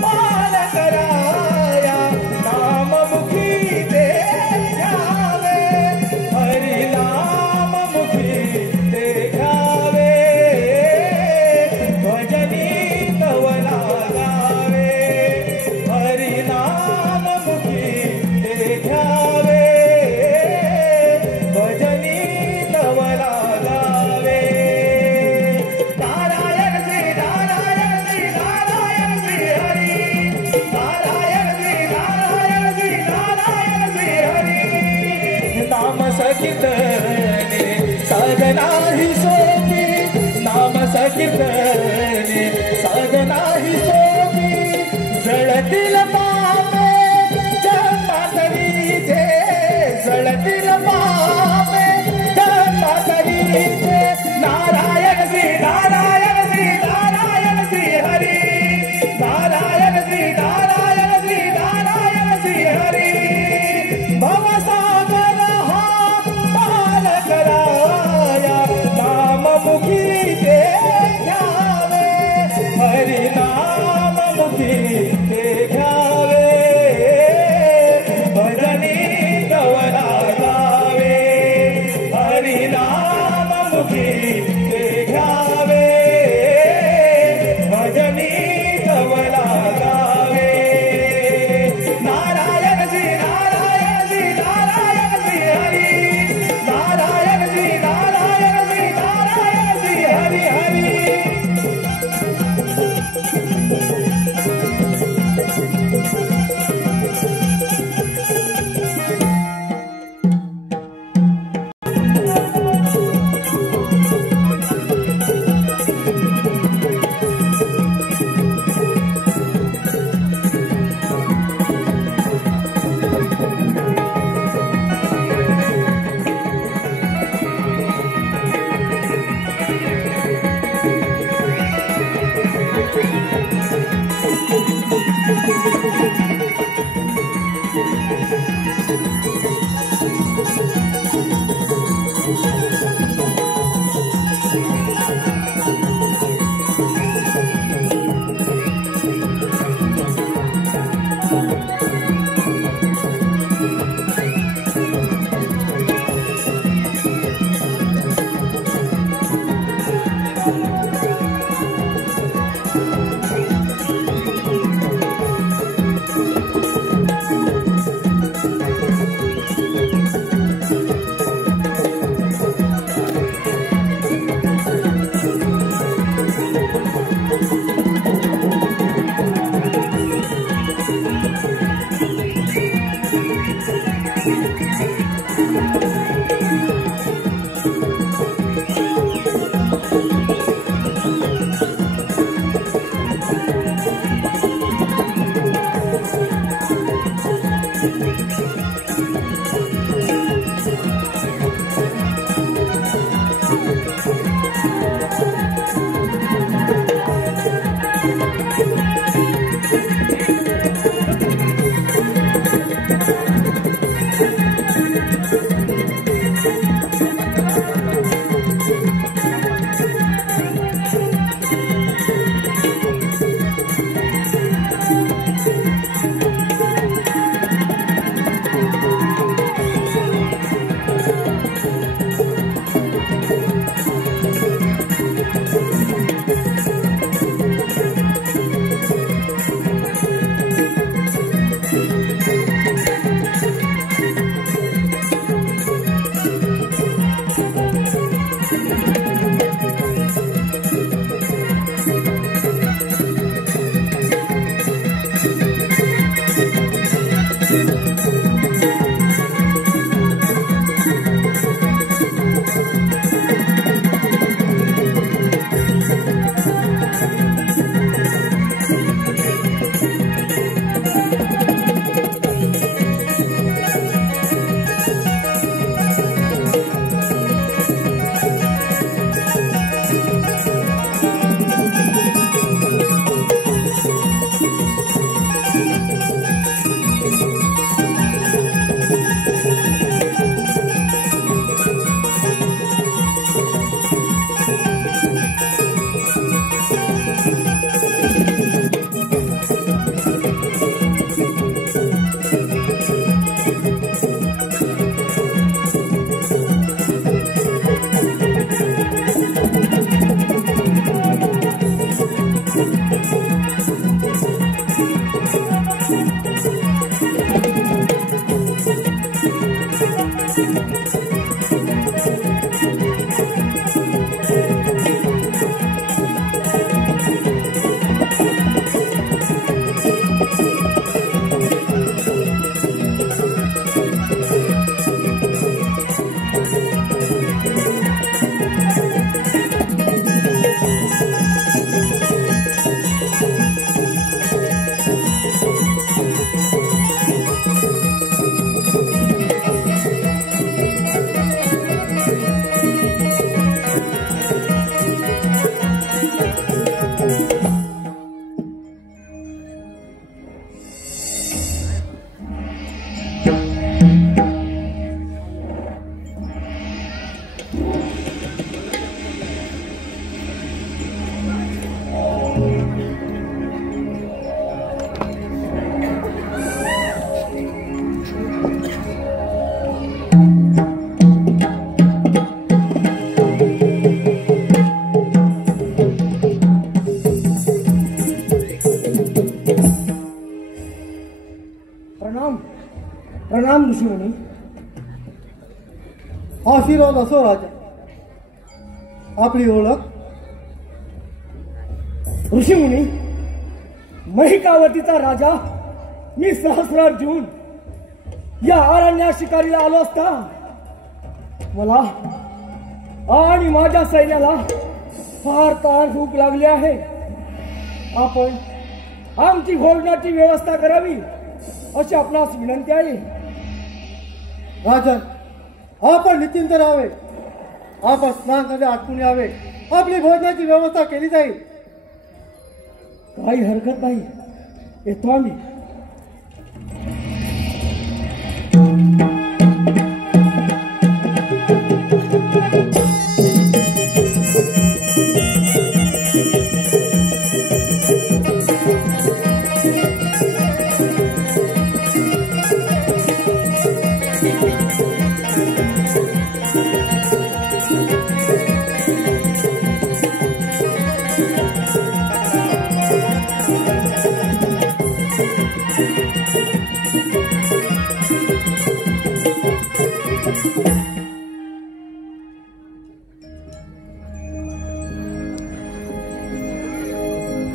पार कराया, नाम मुखी ते घ्यावे. हरी नाम मुखी ते घ्यावे. भजनी तवला गावे. हरी नाम मुखी ते घ्यावे. भजनी तवला गावे. नारायण श्री नारायण श्री नारायण श्री हरी. नारायण श्री नारायण श्री नारायण श्री हरी. नाम संकीर्तने साधना ही सोपी. नाम संकीर्तने साधना ही सोपी. जळतील पापे जन्मातरीचे. जळतील पापे जन्मातरीचे. नारायण श्री नारायण श्री नारायण श्री हरी. नारायण श्री नारायण श्री नारायण श्री हरी. भवसागर हा पार कराया, नाम मुखी ते घ्यावे. हरी नाम मुखी ते घ्यावे. भजनी तवला गावे. हरी नाम मुखी ते घ्यावे. भजनी तवला गावे. नारायण श्री नारायण श्री नारायण श्री हरी. नारायण श्री नारायण श्री नारायण श्री हरी हरी. प्रणाम ऋषीमुनी. आशीर्वाद असो राजा. आपली ओळख? ऋषीमुनी, महिकावतीचा राजा मी सहस्रार्जुन या अरण्यात शिकारीला आलो असता मला आणि माझ्या सैन्याला फार ताण भूक लागली आहे. आपण आमची भोजनाची व्यवस्था करावी अशी आपणास विनंती आहे. राजन, आपण निश्चिंत राहावे. आपण स्नानामध्ये आटपून यावे. आपली भोजनाची व्यवस्था केली जाईल. काही हरकत नाही, येतो आम्ही.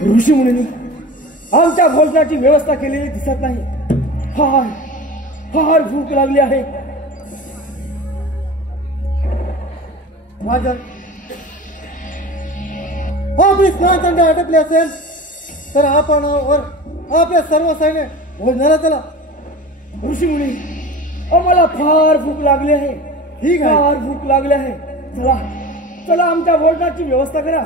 ऋषीमुनी, आमच्या भोजनाची व्यवस्था केलेली दिसत नाही. फार फार भूक लागली आहे. राजन, आपली स्नानचंडी आटपली असेल तर आपण आपल्या सर्व सैन्य भोजनाला चला. ऋषीमुनी, आम्हाला फार भूक लागली आहे. ठीक आहे. फार भूक लागली आहे. चला चला, आमच्या भोजनाची व्यवस्था करा.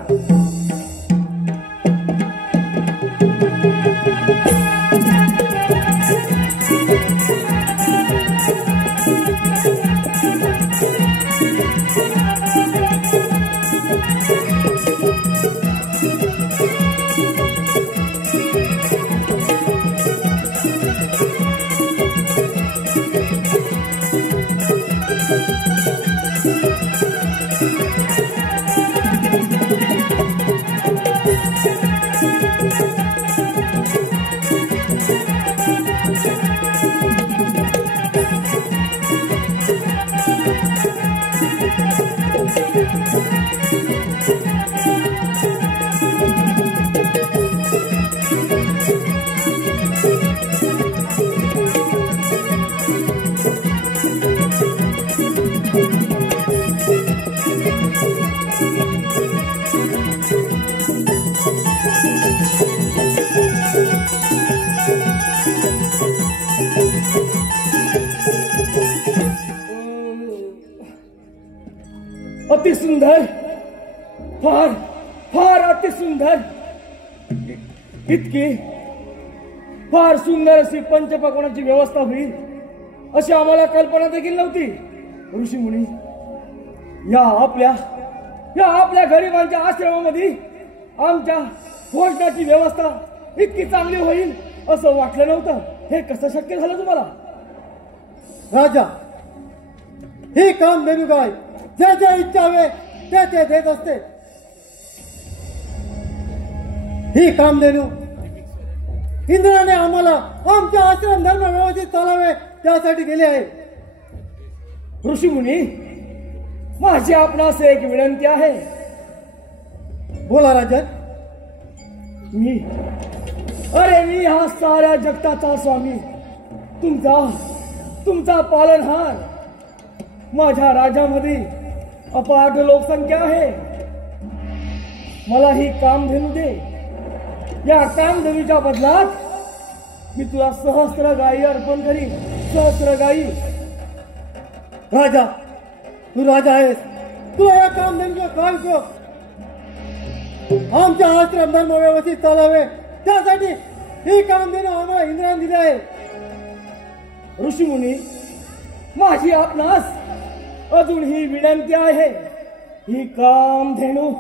अति सुंदर, फार फार अति सुंदर. इतकी फार सुंदर अशी पंचपक्वानाची व्यवस्था होईल अशी आम्हाला कल्पना देखील नव्हती. ऋषीमुनी, या आपल्या गरिबांच्या आश्रमामध्ये आमच्या भोजनाची व्यवस्था इतकी चांगली होईल असं वाटलं नव्हतं. हे कसं शक्य झालं तुम्हाला? राजा, हे काम देणू काय जे जे इच्छा हवे ते देत असते. ही काम देणू इंद्राने आम्हाला आमच्या आश्रम धर्म व्यवस्थित चालावे त्यासाठी गेले आहे. ऋषीमुनी, माझी आपणास एक विनंती आहे. बोला राजा. मी हा साऱ्या जगताचा स्वामी, तुमचा पालनहार. माझ्या राज्यामध्ये अपाट लोकसंख्या आहे. मला ही कामधेनू दे. या कामधेनूच्या बदलात मी तुला सहस्त्र गायी अर्पण करीन. सहस्त्र गायी. राजा, तू राजा आहेस, तुला या कामधेनूचा काय उपयोग? आमच्या आश्रम धर्म व्यवस्थित चालावे त्यासाठी ही कामधेनू आम्हाला इंद्राने दिले आहे. ऋषीमुनी, माझी आपणास अजून ही विनंती आहे. ही कामधेनू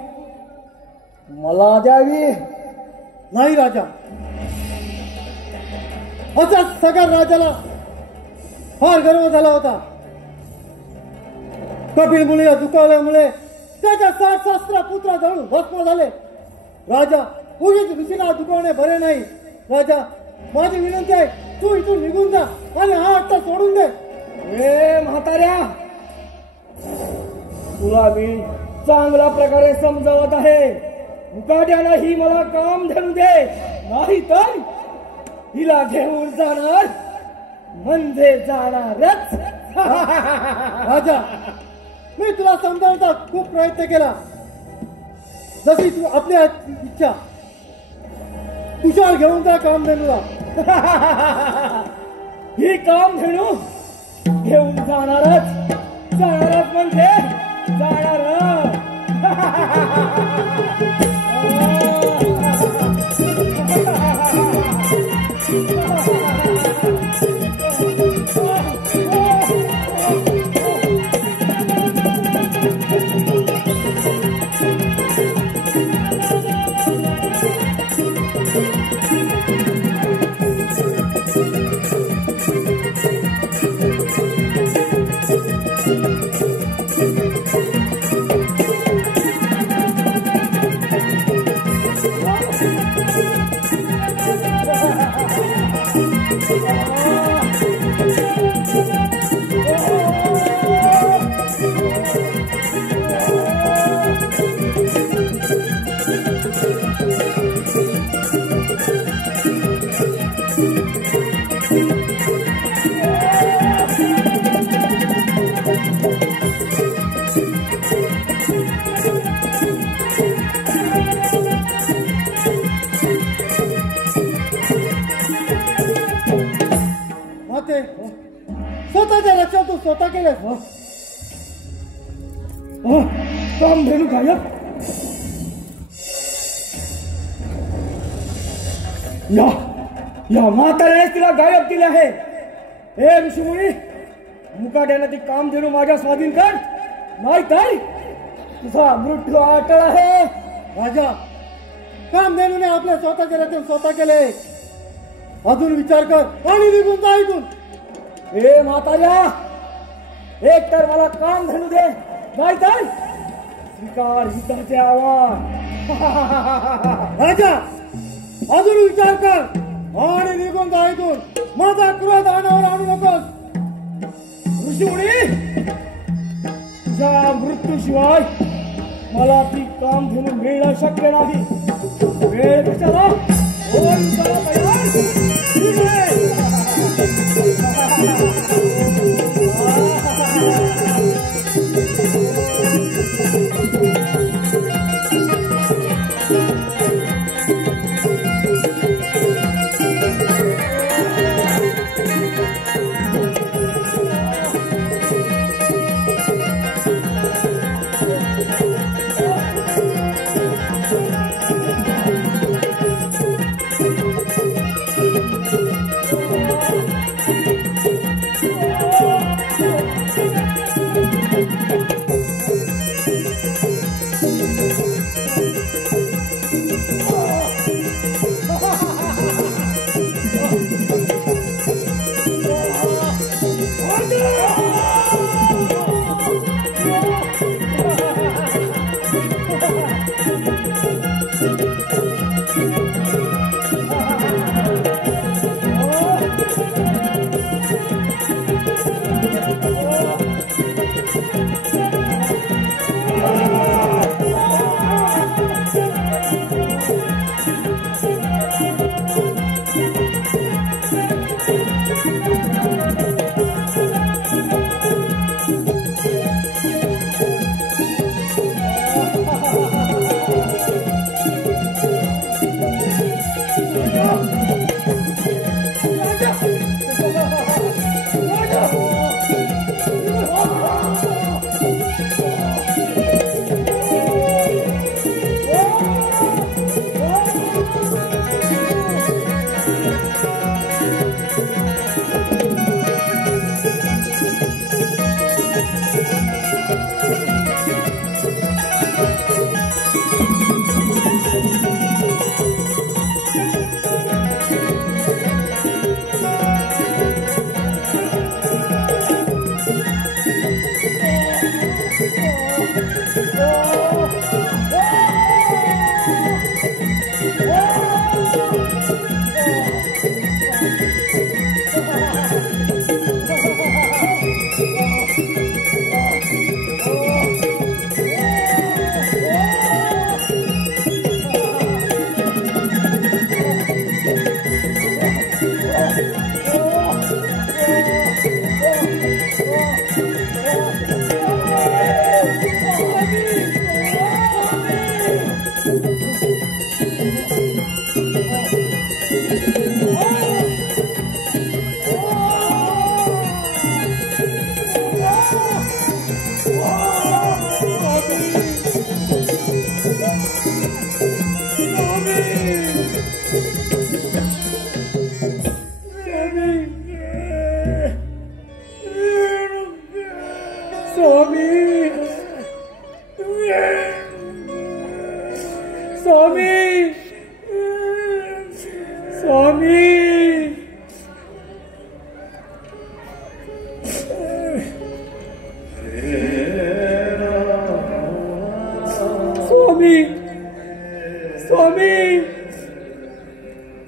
मला द्यावी. नाही राजा, असा सगळ्या राजाला फार गर्व झाला होता. कपिल मुनीला दुखावल्यामुळे त्याच्या 60 सहस्त्र पुत्र जळून भस्म झाले. राजा, उगीच ऋषीला दुखावणे बरे नाही. राजा, माझी विनंती आहे, तू इथून निघून जा आणि हा हट्ट सोडून दे. ए म्हाताऱ्या, तुला मी चांगल्या प्रकारे समजावत आहे. मुकाट्यानं ही मला कामधेनू दे, नाही तर हिला घेऊन जाणार म्हणजे जाणारच. राजा, मी तुला समजावण्याचा खूप प्रयत्न केला. जशी तू आपली इच्छा, तुझ्यावर घेऊन जा कामधेनूला. ही कामधेनू घेऊन जाणारच म्हणजे जाणारच. स्वतः केले. कामधेनू गायब. या म्हाताऱ्याने तिला गायब केले आहे. हे ऋषीमुनी, मुकाट्याने ती कामधेनू माझ्या स्वाधीन कर, नाही तर तुझा मृत्यू अटळ आहे. राजा, कामधेनूने आपल्या स्वतःचे रचन स्वतः केले. अजून विचार कर आणि निघून जा इथून. हे म्हाताऱ्या, एक तर मला कामधेनू दे, नाही तर स्वीकार युद्धाचे आव्हान. राजा, अजून विचार कर आणि निघून जा इथून. माझा क्रोध अनावर आणू नकोस. ऋषीमुनी, तुझ्या मृत्यूशिवाय मला ती कामधेनू मिळणं शक्य नाही. वेळ कशाला?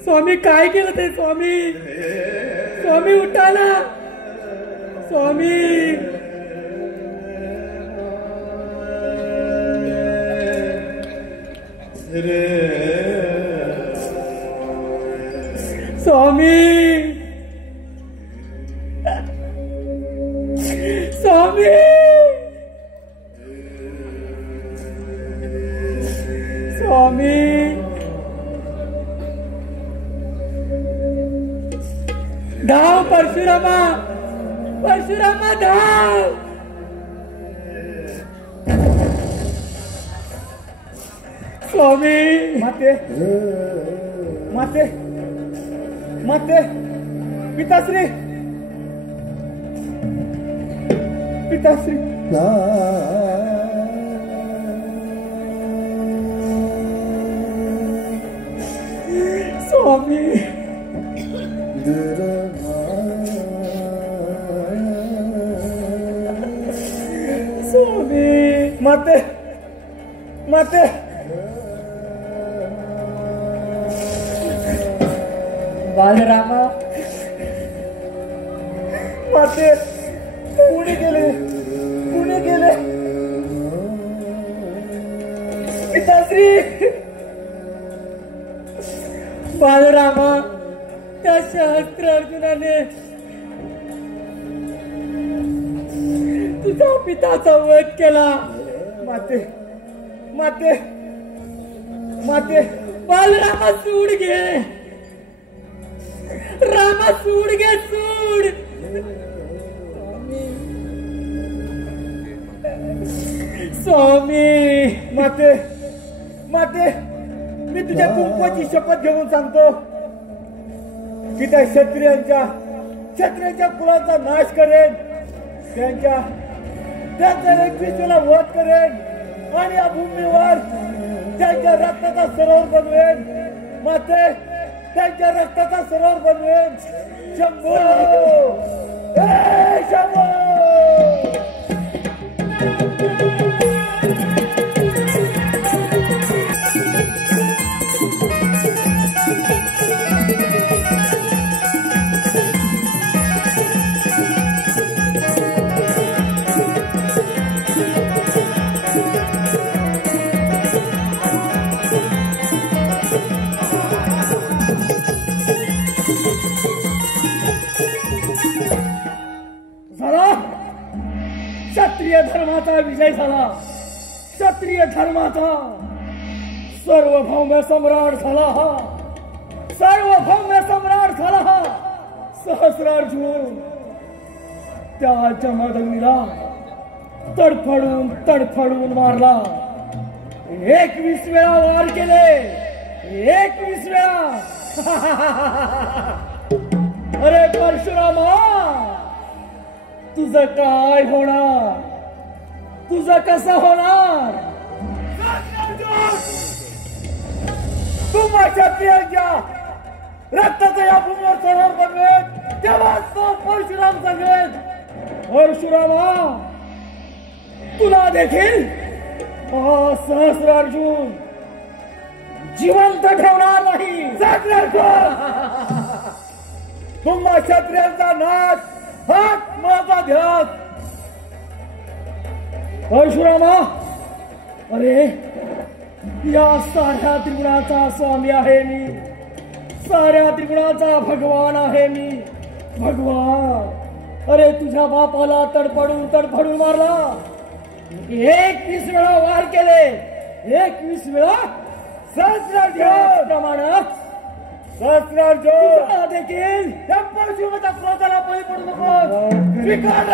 स्वामी काय केलं ते? स्वामी, स्वामी उठा ना स्वामी. स्वामी, स्वामी, स्वामी. धाव परशुरामा, परशुरामा धाव. स्वामी माते माते माते पिताश्री पिताश्री स्वामी स्वामी माते माते बालरामा माते कुणी गेले कुणी गेले पिताश्री बालरामा त्या सहस्त्र अर्जुनाने तुझा पिताचा वध केला. माते माते माते बालरामा सूड घे. रामा सूड घे सूड. स्वामी माते माते मी तुझ्या कुंकवाची शपथ घेऊन सांगतो की त्या क्षत्रियांच्या कुलाचा नाश करेन. त्यांचा 21 वेळा वध करेन आणि या भूमीवर त्यांच्या रक्ताचा सरोवर बनवेन. माते त्यांच्या रक्ताचा सरोवर बनवेन. शंभो शंभो. क्षत्रिय धर्माचा विजय झाला. क्षत्रिय धर्माचा सार्वभौम सम्राट झाला. हा सार्वभौम सम्राट झाला. हा सहस्रार्जुन त्या जमदग्नीला तडफडून तडफडून मारला. 21 वेळा वार केले. 21 वेळा. अरे परशुरामा तुझं काय होणार? तुझं कसं होणार? तुम्हा क्षत्रियांच्या रक्ताचा या भूमीवर सरोवर बनवेन तेव्हा तो परशुराम सांगेन. परशुरामा तुला देखील सहस्रार्जुन जिवंत ठेवणार नाही. तुम्हा क्षत्रियांचा नाश हाच माझा ध्यास. परशुरामा अरे या साऱ्या त्रिगुणाचा स्वामी आहे मी. साऱ्या त्रिगुणाचा भगवान आहे मी. भगवान अरे तुझ्या बापाला तडफडून तडफडून मारला. 21 वेळा वार केले. 21 वेळा सहस्रार्जुन सहस्रार्जुन देखील त्या परशुरामाच्या क्रोधाला बळी पडू नको. स्वीकार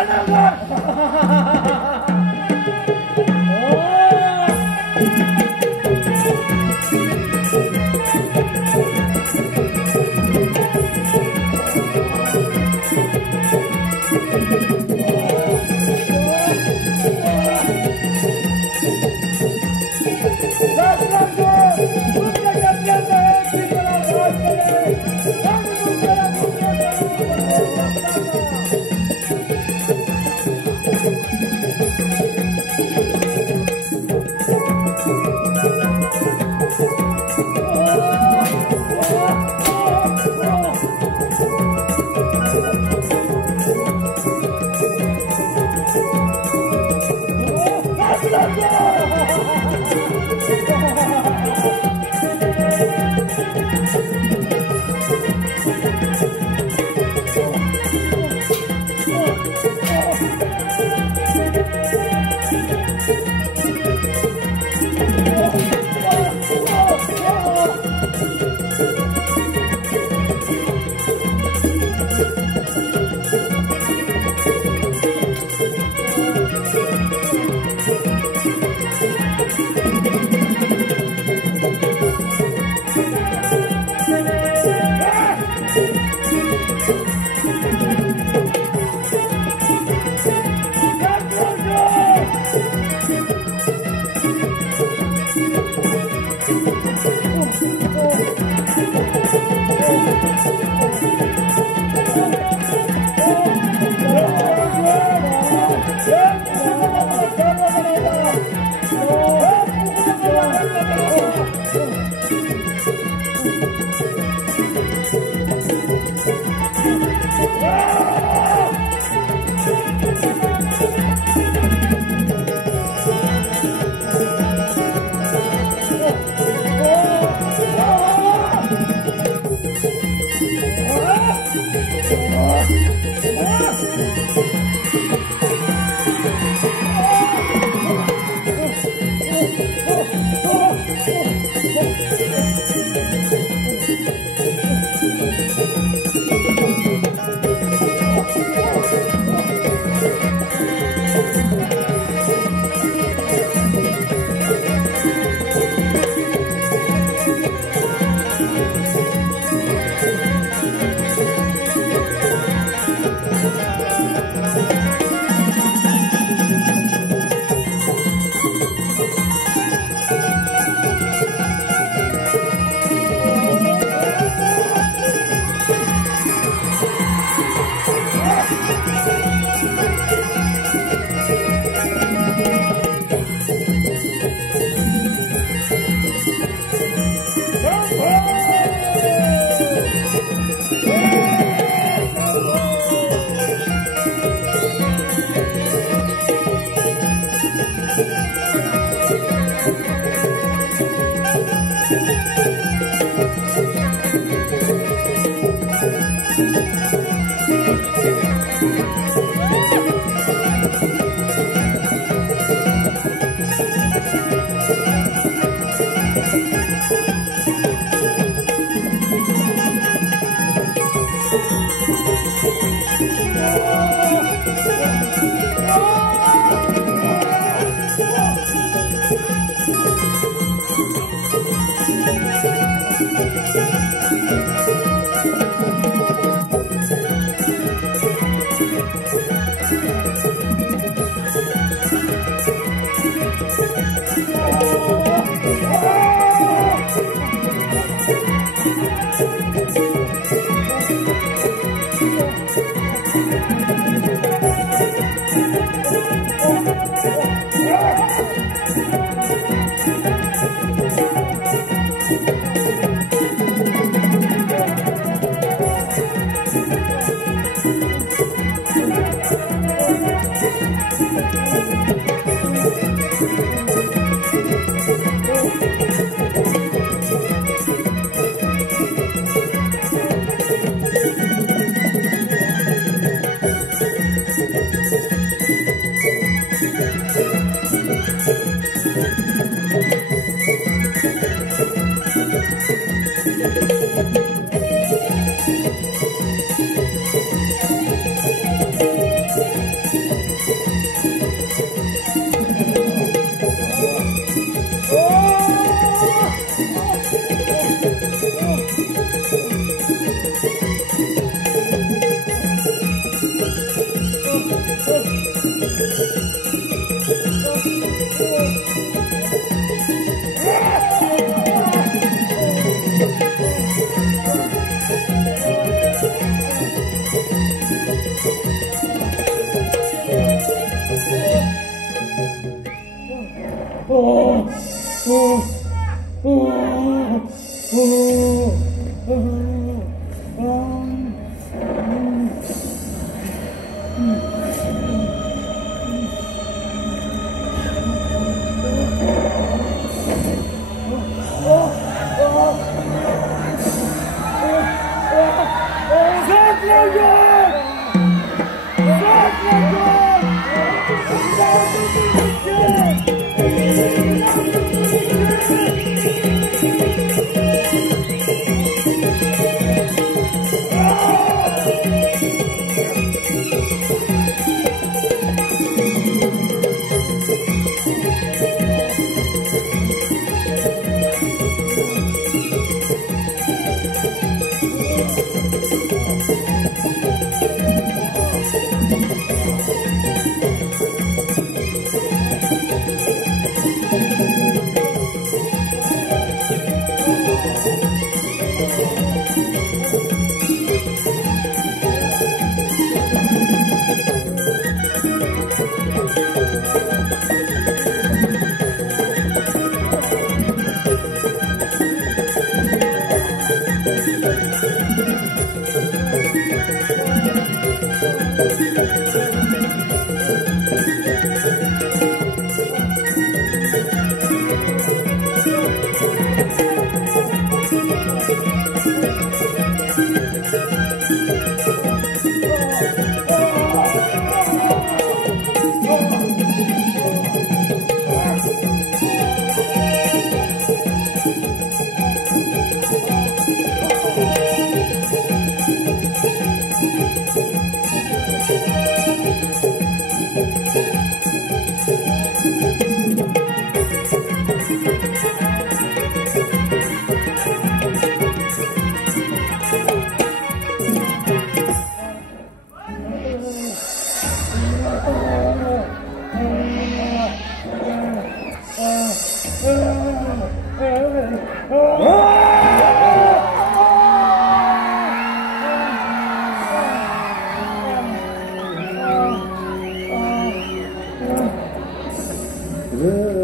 Thank you.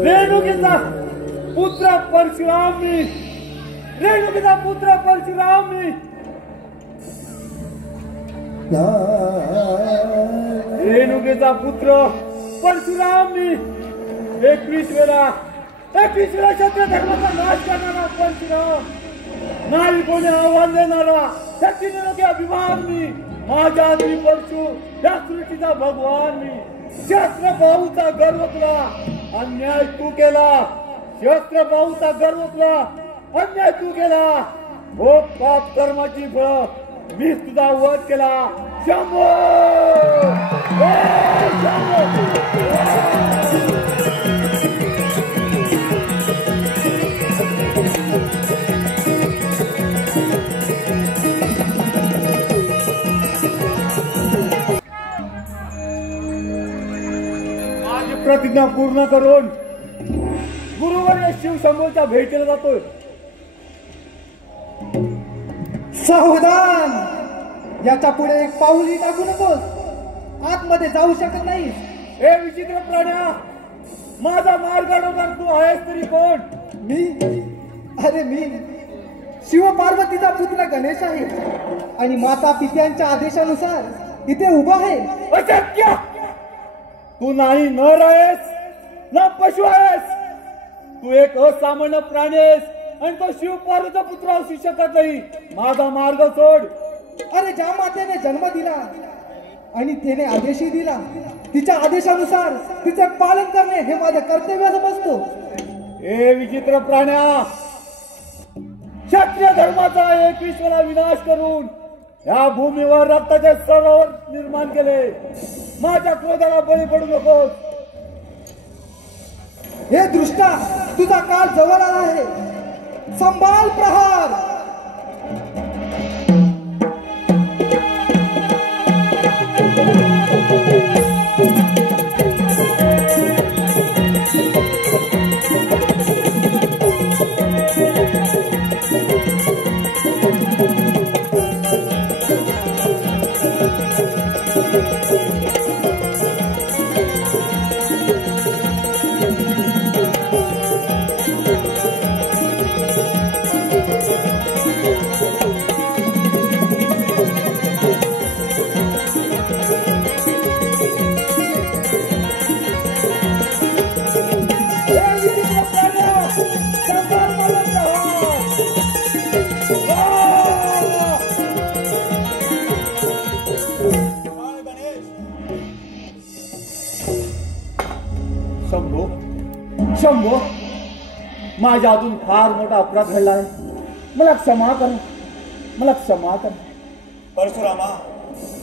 रेणुकीचा पुत्र परशुराम मी, रेणुकीचा पुत्र परशुराम मी, रेणुकीचा पुत्र परशुराम मी, 21 वेळा क्षत्रिय धर्माचा नाश करणारा परशुराम, नाही कोणी आव्हान देणारा शक्तीने अभिमान मी, माझ्या आधी परशु या सृष्टीचा भगवान मी, शस्त्र भाऊचा गर्व तुला, अन्याय तू केला, शस्त्र भाऊचा गर्व तुला, अन्याय तू केला, हो पाप कर्माची फळ मी तुझा वध केला, शंभो माझी प्रतिज्ञा पूर्ण करून गुरुवर्य शिवशंभूच्या भेटीला जातोय. सावधान, याच्या पुढे एक पाऊलही टाकू नकोस, आतमध्ये जाऊ शकत नाही. हे विचित्र प्राण्या, माझा मार्ग अडवणार तू आहेस तरी कोण? मी, अरे मी शिवपार्वतीचा पुत्र गणेश आहे आणि माता पित्यांच्या आदेशानुसार इथे उभा आहे. अशक्य, तू नाही नर आहेस ना पशु आहेस, तू एक असामान्य प्राणी आहेस आणि तो शिवपार्वतीचा पुत्र असू शकत नाही. माझा मार्ग सोड. अरे ज्या मातेने जन्म दिला आणि तिने आदेशही दिला, तिच्या आदेशानुसार तिचे पालन करणे हे माझं कर्तव्य समजतो. हे विचित्र प्राण्या, क्षत्रिय धर्माचा 21 वेळा विनाश करून या भूमीवर रक्ताचे सरोवर निर्माण केले. माझ्या क्रोधाला बळी पडू नकोस. हे दृष्टा, तुझा काळ जवळ आला आहे. संभाल प्रहार. शंभो, माझ्या हातून फार मोठा अपराध घडला आहे. मला क्षमा कर, मला क्षमा कर. परशुरामा,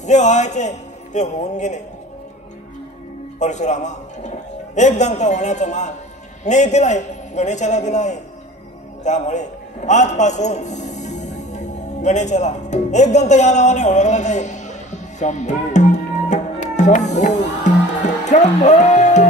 जे व्हायचे ते होऊन गेले. परशुरामा, एक दंत होण्याचा मान नियतीलाही गणेशाला दिला आहे. त्यामुळे आजपासून गणेशाला एक दंत या नावाने ओळखला जाईल. शंभो, शंभो, शंभो.